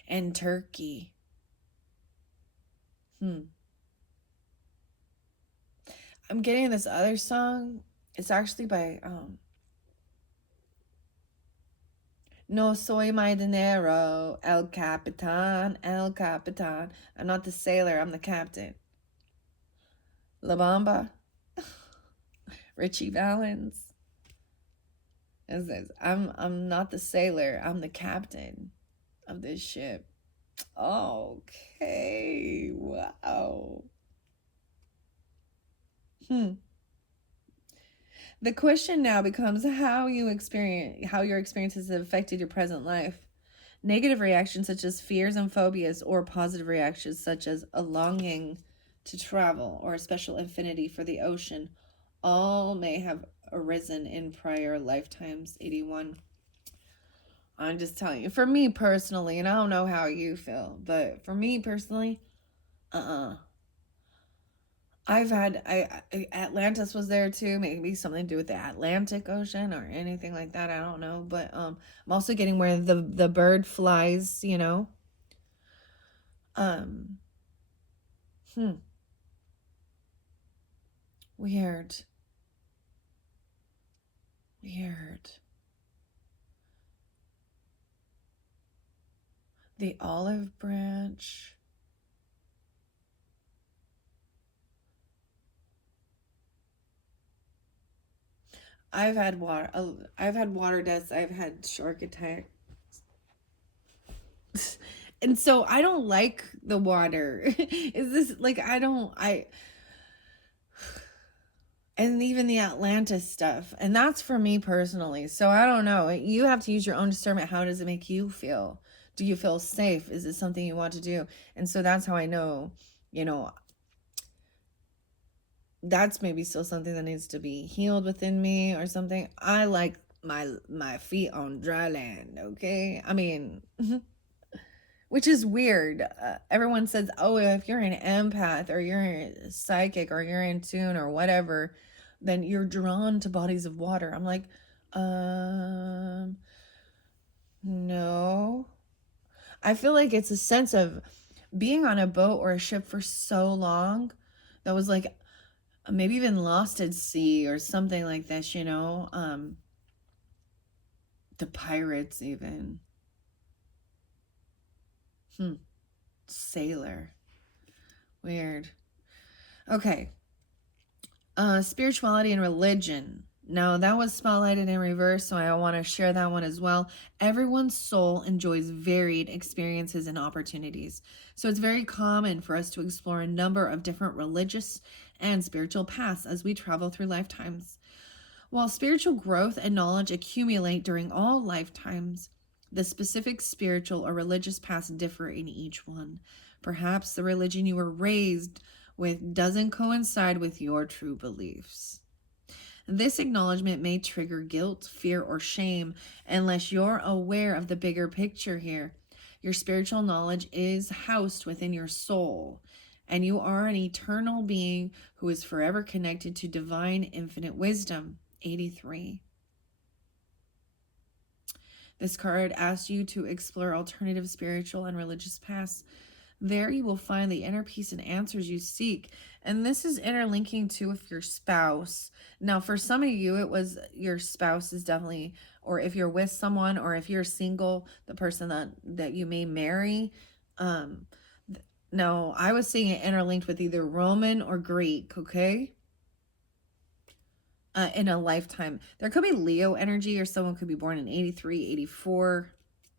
And Turkey. I'm getting this other song. It's actually by No soy marinero, el capitan, el capitan. I'm not the sailor, I'm the captain. La Bamba, Richie Valens. It says, I'm not the sailor, I'm the captain of this ship. Okay, wow. The question now becomes how your experiences have affected your present life. Negative reactions such as fears and phobias, or positive reactions such as a longing to travel or a special affinity for the ocean, all may have arisen in prior lifetimes. 81. I'm just telling you, for me personally, and I don't know how you feel, but for me personally, I've had Atlantis was there too. Maybe something to do with the Atlantic Ocean or anything like that. I don't know, but I'm also getting where the bird flies. You know. Um. Weird. Weird. The olive branch. I've had water. I've had water deaths. I've had shark attacks. And so I don't like the water. Is this like and even the Atlantis stuff. And that's for me personally. So I don't know. You have to use your own discernment. How does it make you feel? Do you feel safe? Is it something you want to do? And so that's how I know, you know, that's maybe still something that needs to be healed within me or something. I like my feet on dry land, okay? I mean, which is weird. Everyone says, oh, if you're an empath or you're a psychic or you're in tune or whatever, then you're drawn to bodies of water. I'm like, no. I feel like it's a sense of being on a boat or a ship for so long that was like maybe even lost at sea or something like this, you know? The pirates, even. Sailor. Weird. Okay. Spirituality and religion. Now, that was spotlighted in reverse, so I want to share that one as well. Everyone's soul enjoys varied experiences and opportunities. So it's very common for us to explore a number of different religious and spiritual paths as we travel through lifetimes. While spiritual growth and knowledge accumulate during all lifetimes, the specific spiritual or religious paths differ in each one. Perhaps the religion you were raised with doesn't coincide with your true beliefs. This acknowledgement may trigger guilt, fear, or shame unless you're aware of the bigger picture here. Your spiritual knowledge is housed within your soul, and you are an eternal being who is forever connected to divine infinite wisdom. 83. This card asks you to explore alternative spiritual and religious paths. There you will find the inner peace and answers you seek. And this is interlinking too with your spouse. Now, for some of you, it was your spouse is definitely, or if you're with someone, or if you're single, the person that you may marry. No, I was seeing it interlinked with either Roman or Greek, okay? In a lifetime. There could be Leo energy, or someone could be born in 83, 84,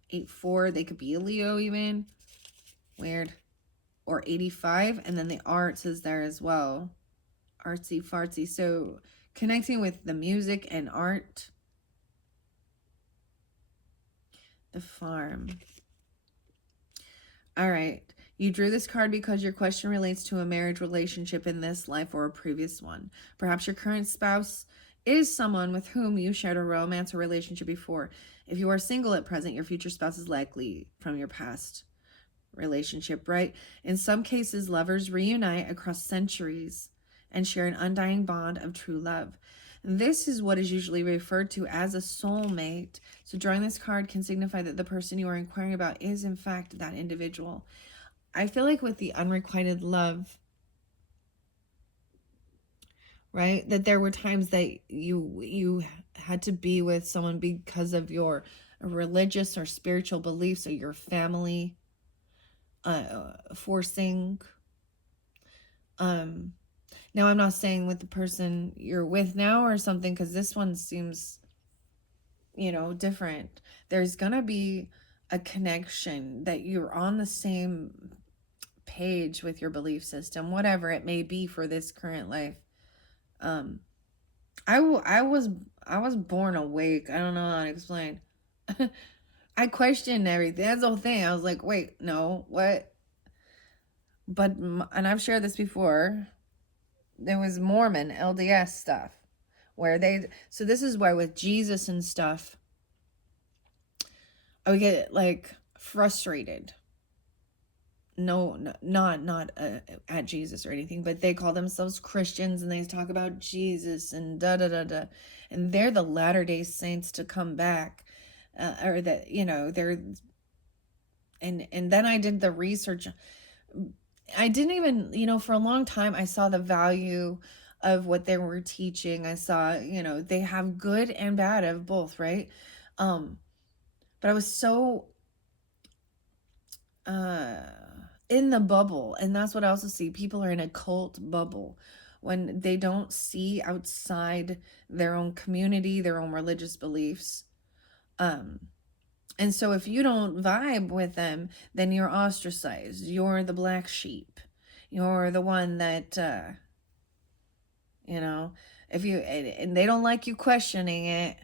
84. They could be a Leo even. Weird. Or 85. And then the arts is there as well. Artsy fartsy. So connecting with the music and art. The farm. All right. You drew this card because your question relates to a marriage relationship in this life or a previous one. Perhaps your current spouse is someone with whom you shared a romance or relationship before. If you are single at present, your future spouse is likely from your past relationship, right? In some cases, lovers reunite across centuries and share an undying bond of true love. This is what is usually referred to as a soulmate. So drawing this card can signify that the person you are inquiring about is in fact that individual. I feel like with the unrequited love, right, that there were times that you had to be with someone because of your religious or spiritual beliefs or your family forcing. Now I'm not saying with the person you're with now or something, because this one seems, different. There's gonna be a connection that you're on the same page with your belief system, whatever it may be for this current life. I was born awake. I don't know how to explain. I questioned everything. That's the whole thing. I was like, wait, no, what? But, and I've shared this before, there was Mormon LDS stuff where so this is why with Jesus and stuff, I would get like frustrated. No, not at Jesus or anything, but they call themselves Christians and they talk about Jesus and da da da da, and they're the Latter-day Saints to come back, or that they're. And then I did the research. I didn't even, for a long time, I saw the value of what they were teaching. I saw, they have good and bad of both, right? But I was so in the bubble. And that's what I also see. People are in a cult bubble when they don't see outside their own community, their own religious beliefs. And so if you don't vibe with them, then you're ostracized. You're the black sheep. You're the one that, if you, and they don't like you questioning it.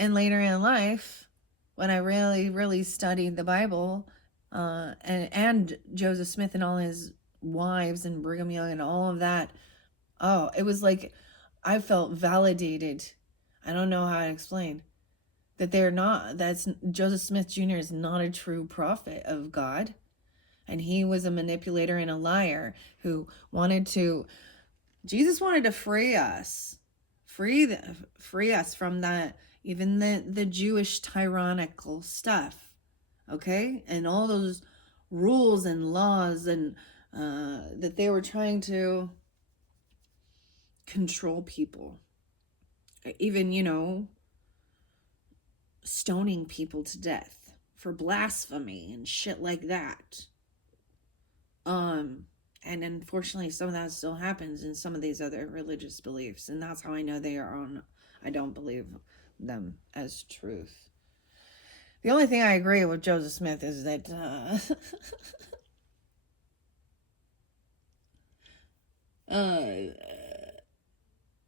And later in life, when I really, really studied the Bible, and Joseph Smith and all his wives and Brigham Young and all of that, oh, it was like I felt validated. I don't know how to explain that they're not, that's Joseph Smith Jr. is not a true prophet of God. And he was a manipulator and a liar who wanted to, Jesus wanted to free us, free us from that, even the Jewish tyrannical stuff, okay? And all those rules and laws and that they were trying to control people. Even, stoning people to death for blasphemy and shit like that. And unfortunately some of that still happens in some of these other religious beliefs, and that's how I know they are on, I don't believe them as truth. The only thing I agree with Joseph Smith is that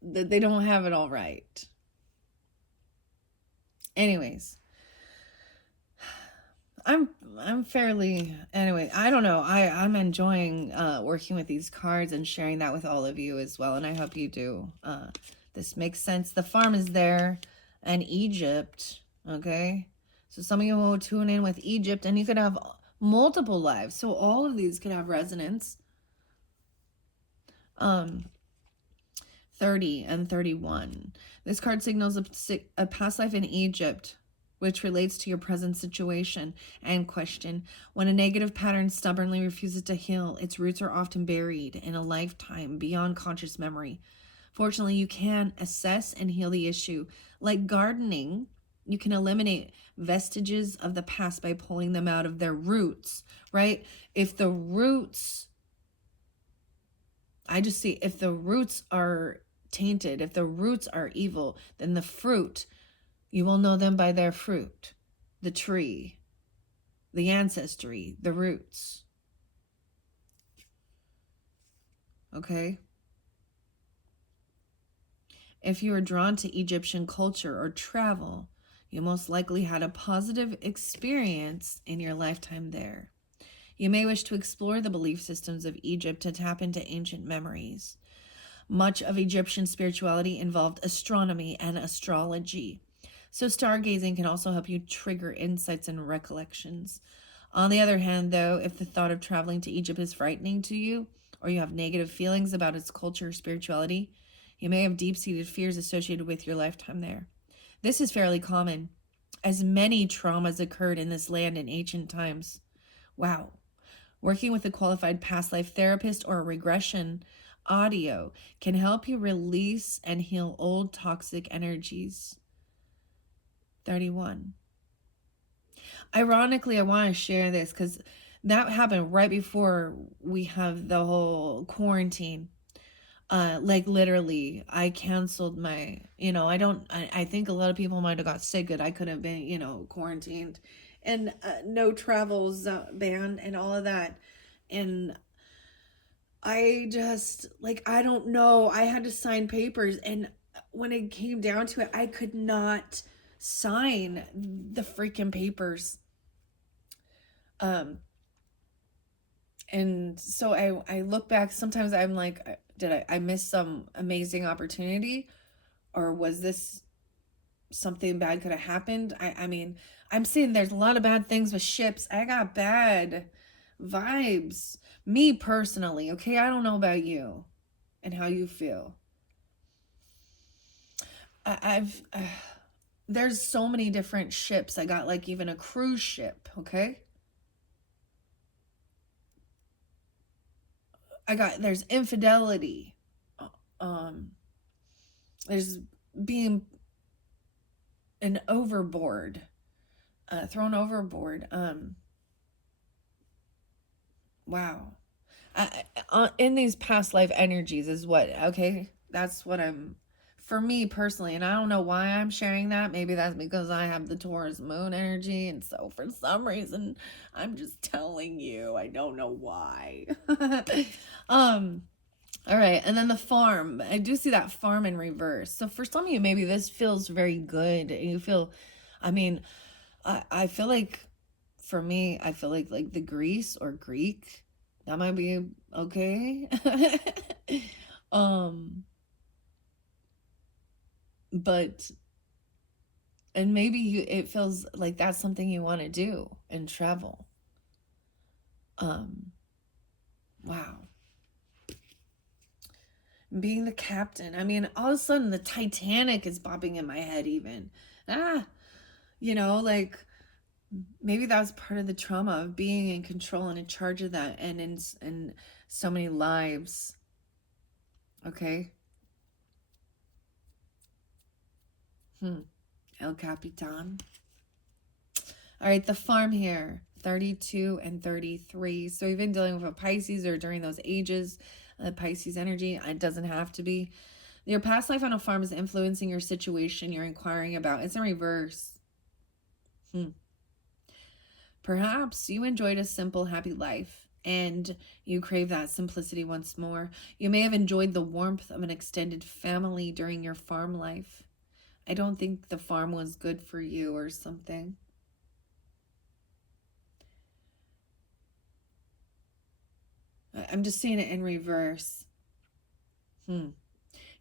that they don't have it all right. Anyways, I'm fairly, anyway, I don't know. I'm enjoying working with these cards and sharing that with all of you as well, and I hope you do. This makes sense. The farm is there, and Egypt, okay? So some of you will tune in with Egypt, and you could have multiple lives. So all of these could have resonance. 30 and 31. This card signals a past life in Egypt, which relates to your present situation and question. When a negative pattern stubbornly refuses to heal, its roots are often buried in a lifetime beyond conscious memory. Fortunately, you can assess and heal the issue. Like gardening, you can eliminate vestiges of the past by pulling them out of their roots, right? If the roots, I just see, if the roots are tainted, if the roots are evil, then the fruit, you will know them by their fruit, the tree, the ancestry, the roots. Okay? If you are drawn to Egyptian culture or travel, you most likely had a positive experience in your lifetime there. You may wish to explore the belief systems of Egypt to tap into ancient memories. Much of Egyptian spirituality involved astronomy and astrology. So stargazing can also help you trigger insights and recollections. On the other hand, though, if the thought of traveling to Egypt is frightening to you, or you have negative feelings about its culture or spirituality, you may have deep-seated fears associated with your lifetime there. This is fairly common, as many traumas occurred in this land in ancient times. Wow. Working with a qualified past life therapist or a regression audio can help you release and heal old toxic energies. 31. Ironically, I want to share this because that happened right before we have the whole quarantine. Like literally, I canceled my, I think a lot of people might have got sick and I could have been, quarantined, and no travels banned and all of that. And I just, like, I don't know. I had to sign papers, and when it came down to it, I could not sign the freaking papers. Um, and so I look back, sometimes I'm like, did I miss some amazing opportunity? Or was this something bad could have happened? I mean, I'm seeing there's a lot of bad things with ships. I got bad vibes. Me personally, okay? I don't know about you and how you feel. I've there's so many different ships. I got like even a cruise ship, okay? There's infidelity. Um there's being an overboard, thrown overboard. Wow. In these past life energies is what, okay? That's what for me personally, and I don't know why I'm sharing that. Maybe that's because I have the Taurus moon energy, and so for some reason, I'm just telling you. I don't know why. All right, and then the farm. I do see that farm in reverse. So for some of you, maybe this feels very good. You feel, I mean, I feel like, for me, I feel like the Greece or Greek, that might be okay. um, but And maybe it feels like that's something you want to do and travel. Um, wow. Being the captain. I mean, all of a sudden the Titanic is bobbing in my head even. Ah, like maybe that was part of the trauma of being in control and in charge of that and in so many lives. Okay. El Capitan. All right, the farm here, 32 and 33. So you've been dealing with a Pisces or during those ages, Pisces energy. It doesn't have to be. Your past life on a farm is influencing your situation you're inquiring about. It's in reverse. Perhaps you enjoyed a simple, happy life and you crave that simplicity once more. You may have enjoyed the warmth of an extended family during your farm life. I don't think the farm was good for you or something. I'm just seeing it in reverse.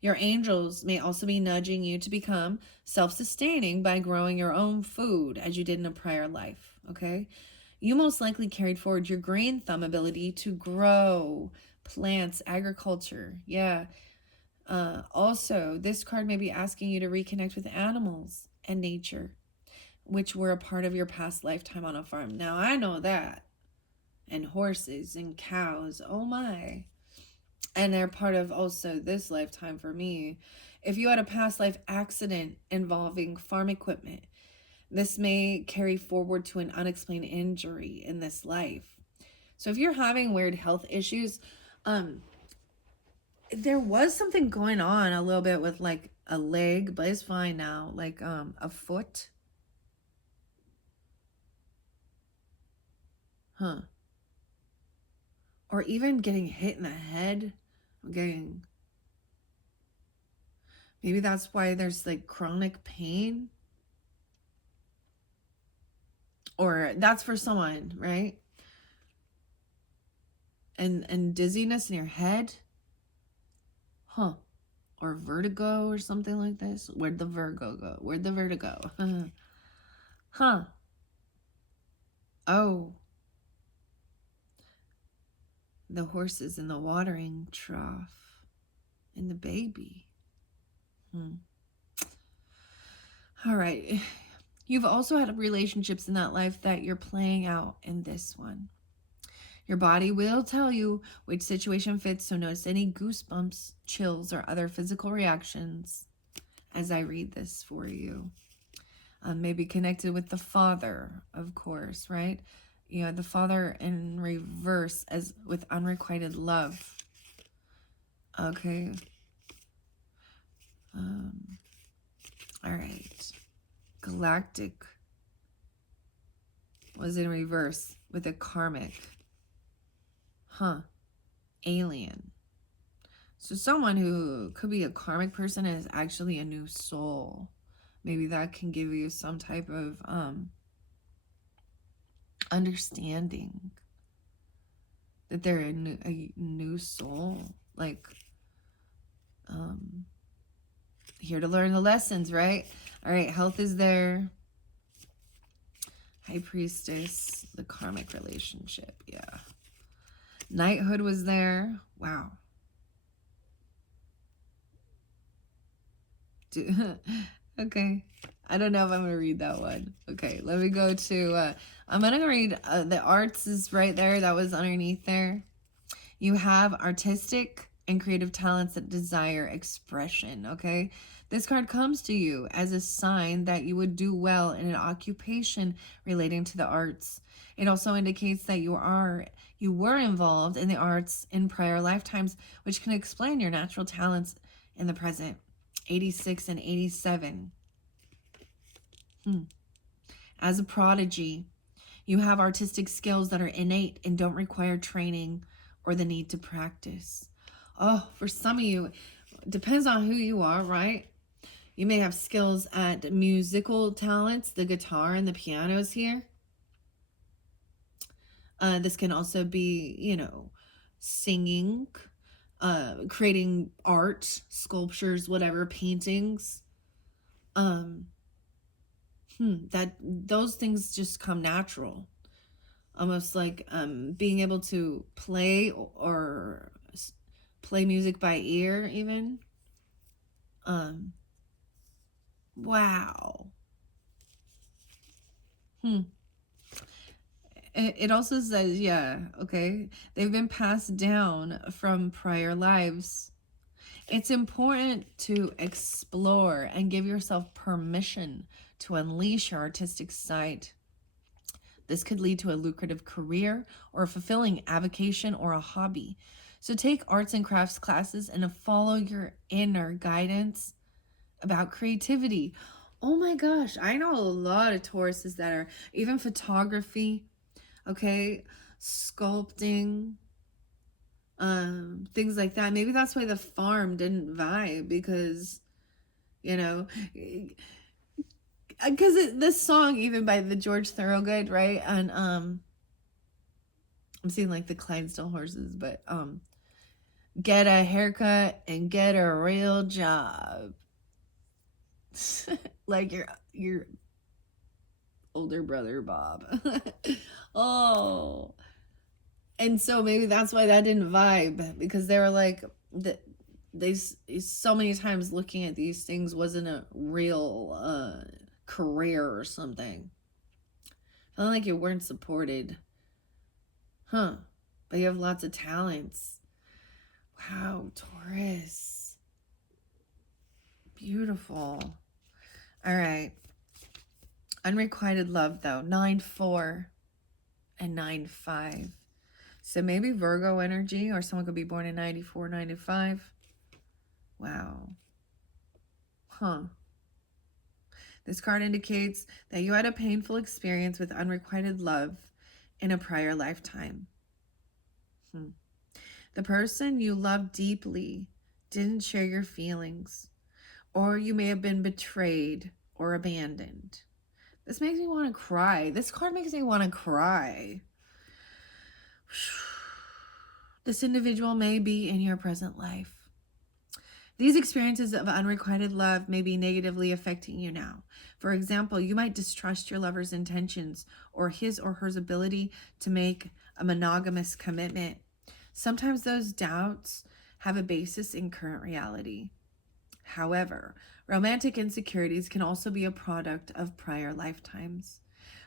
Your angels may also be nudging you to become self-sustaining by growing your own food as you did in a prior life, okay? You most likely carried forward your green thumb ability to grow plants, agriculture. Yeah. Also, this card may be asking you to reconnect with animals and nature, which were a part of your past lifetime on a farm. Now, I know that. And horses and cows. Oh my. And they're part of also this lifetime for me. If you had a past life accident involving farm equipment, this may carry forward to an unexplained injury in this life. So if you're having weird health issues, there was something going on a little bit with like a leg, but it's fine now. Like a foot. Huh. Or even getting hit in the head. Getting maybe that's why there's like chronic pain. Or that's for someone, right? And dizziness in your head. Huh. Or vertigo or something like this. Where'd the Virgo go? Where'd the vertigo? Huh. Oh. The horses in the watering trough. And the baby. All right. You've also had relationships in that life that you're playing out in this one. Your body will tell you which situation fits, so notice any goosebumps, chills, or other physical reactions as I read this for you. Maybe connected with the father, of course, right? The father in reverse as with unrequited love. Okay. All right. Galactic was in reverse with a karmic. Alien. So someone who could be a karmic person is actually a new soul. Maybe that can give you some type of understanding that they're a new soul, like here to learn the lessons, right? All right, health is there. High Priestess, the karmic relationship, yeah. Knighthood was there. Wow. Okay. I don't know if I'm going to read that one. Okay, let me go to, I'm going to read the arts is right there. That was underneath there. You have artistic and creative talents that desire expression, okay? This card comes to you as a sign that you would do well in an occupation relating to the arts. It also indicates that you were involved in the arts in prior lifetimes, which can explain your natural talents in the present. 86 and 87. As a prodigy, you have artistic skills that are innate and don't require training or the need to practice. Oh, for some of you, depends on who you are, right? You may have skills at musical talents, the guitar and the pianos here. This can also be, singing, creating art, sculptures, whatever, paintings. that those things just come natural. Almost like being able to play or play music by ear even. Wow. It also says, yeah, okay, they've been passed down from prior lives. It's important to explore and give yourself permission to unleash your artistic side. This could lead to a lucrative career or a fulfilling avocation or a hobby. So take arts and crafts classes and follow your inner guidance about creativity. Oh my gosh, I know a lot of Tauruses that are even photography, okay, sculpting, things like that. Maybe that's why the farm didn't vibe, because you know, because this song even by the George Thorogood, right? And I'm seeing like the Clydesdale horses, but get a haircut and get a real job. Like your older brother Bob. Oh, and so maybe that's why that didn't vibe, because they were like they so many times looking at these things wasn't a real career or something. Feeling like you weren't supported. Huh. But you have lots of talents. Wow, Taurus. Beautiful. All right. Unrequited love, though. 9-4 and 9-5. So maybe Virgo energy, or someone could be born in 94, 95. Wow. Huh. This card indicates that you had a painful experience with unrequited love in a prior lifetime. The person you loved deeply didn't share your feelings, or you may have been betrayed or abandoned. This makes me want to cry. This card makes me want to cry. This individual may be in your present life. These experiences of unrequited love may be negatively affecting you now. For example, you might distrust your lover's intentions or his or her ability to make a monogamous commitment. Sometimes those doubts have a basis in current reality. However, romantic insecurities can also be a product of prior lifetimes.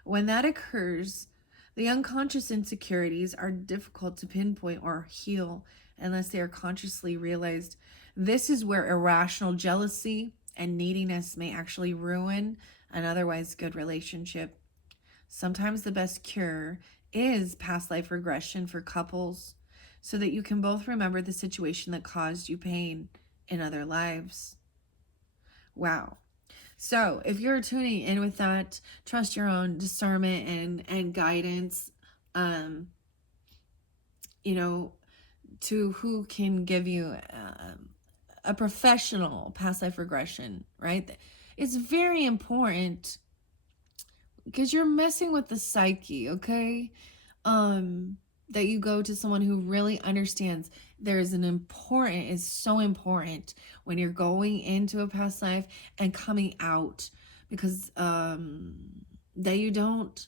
When that occurs, the unconscious insecurities are difficult to pinpoint or heal unless they are consciously realized. This is where irrational jealousy and neediness may actually ruin an otherwise good relationship. Sometimes the best cure is past life regression for couples, so that you can both remember the situation that caused you pain in other lives. Wow. So if you're tuning in with that, trust your own discernment and guidance, you know, to who can give you a professional past life regression, right? It's very important, because you're messing with the psyche, okay? That you go to someone who really understands. It's so important when you're going into a past life and coming out, because that you don't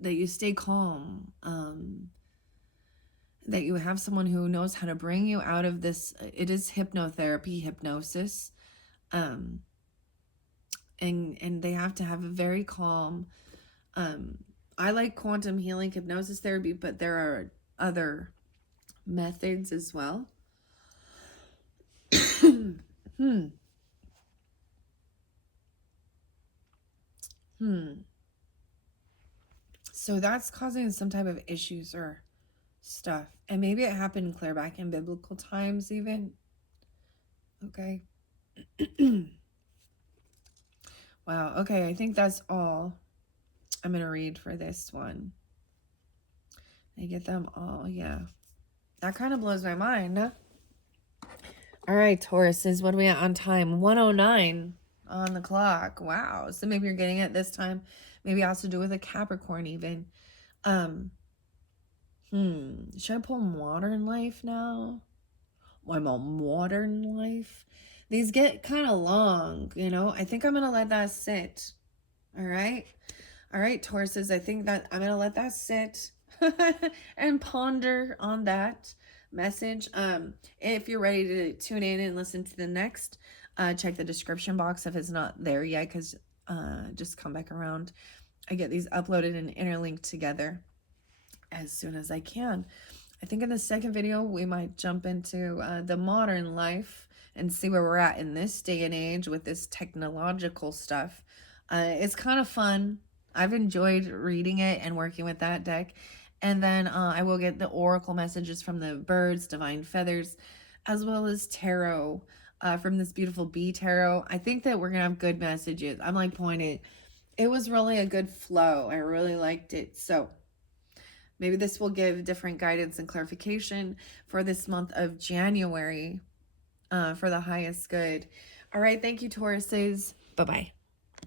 that you stay calm, that you have someone who knows how to bring you out of this. It is hypnosis, and they have to have a very calm. I like quantum healing hypnosis therapy, but there are other methods as well. So that's causing some type of issues or stuff. And maybe it happened clear back in biblical times even. Okay. Wow. Okay, I think that's all I'm going to read for this one. I get them all. Yeah. That kind of blows my mind. All right, Tauruses, what are we at on time? 1:09 on the clock. Wow. So maybe you're getting it this time. Maybe also do with a Capricorn even. Should I pull modern life now? Why about modern life? These get kind of long, you know. I think I'm going to let that sit. All right. All right, Tauruses, I think that I'm going to let that sit and ponder on that message. If you're ready to tune in and listen to the next, check the description box if it's not there yet, because just come back around. I get these uploaded and interlinked together as soon as I can. I think in the second video, we might jump into the modern life and see where we're at in this day and age with this technological stuff. It's kind of fun. I've enjoyed reading it and working with that deck. And then I will get the oracle messages from the birds, divine feathers, as well as tarot from this beautiful bee tarot. I think that we're going to have good messages. I'm like pointing. It was really a good flow. I really liked it. So maybe this will give different guidance and clarification for this month of January for the highest good. All right. Thank you, Tauruses. Bye-bye.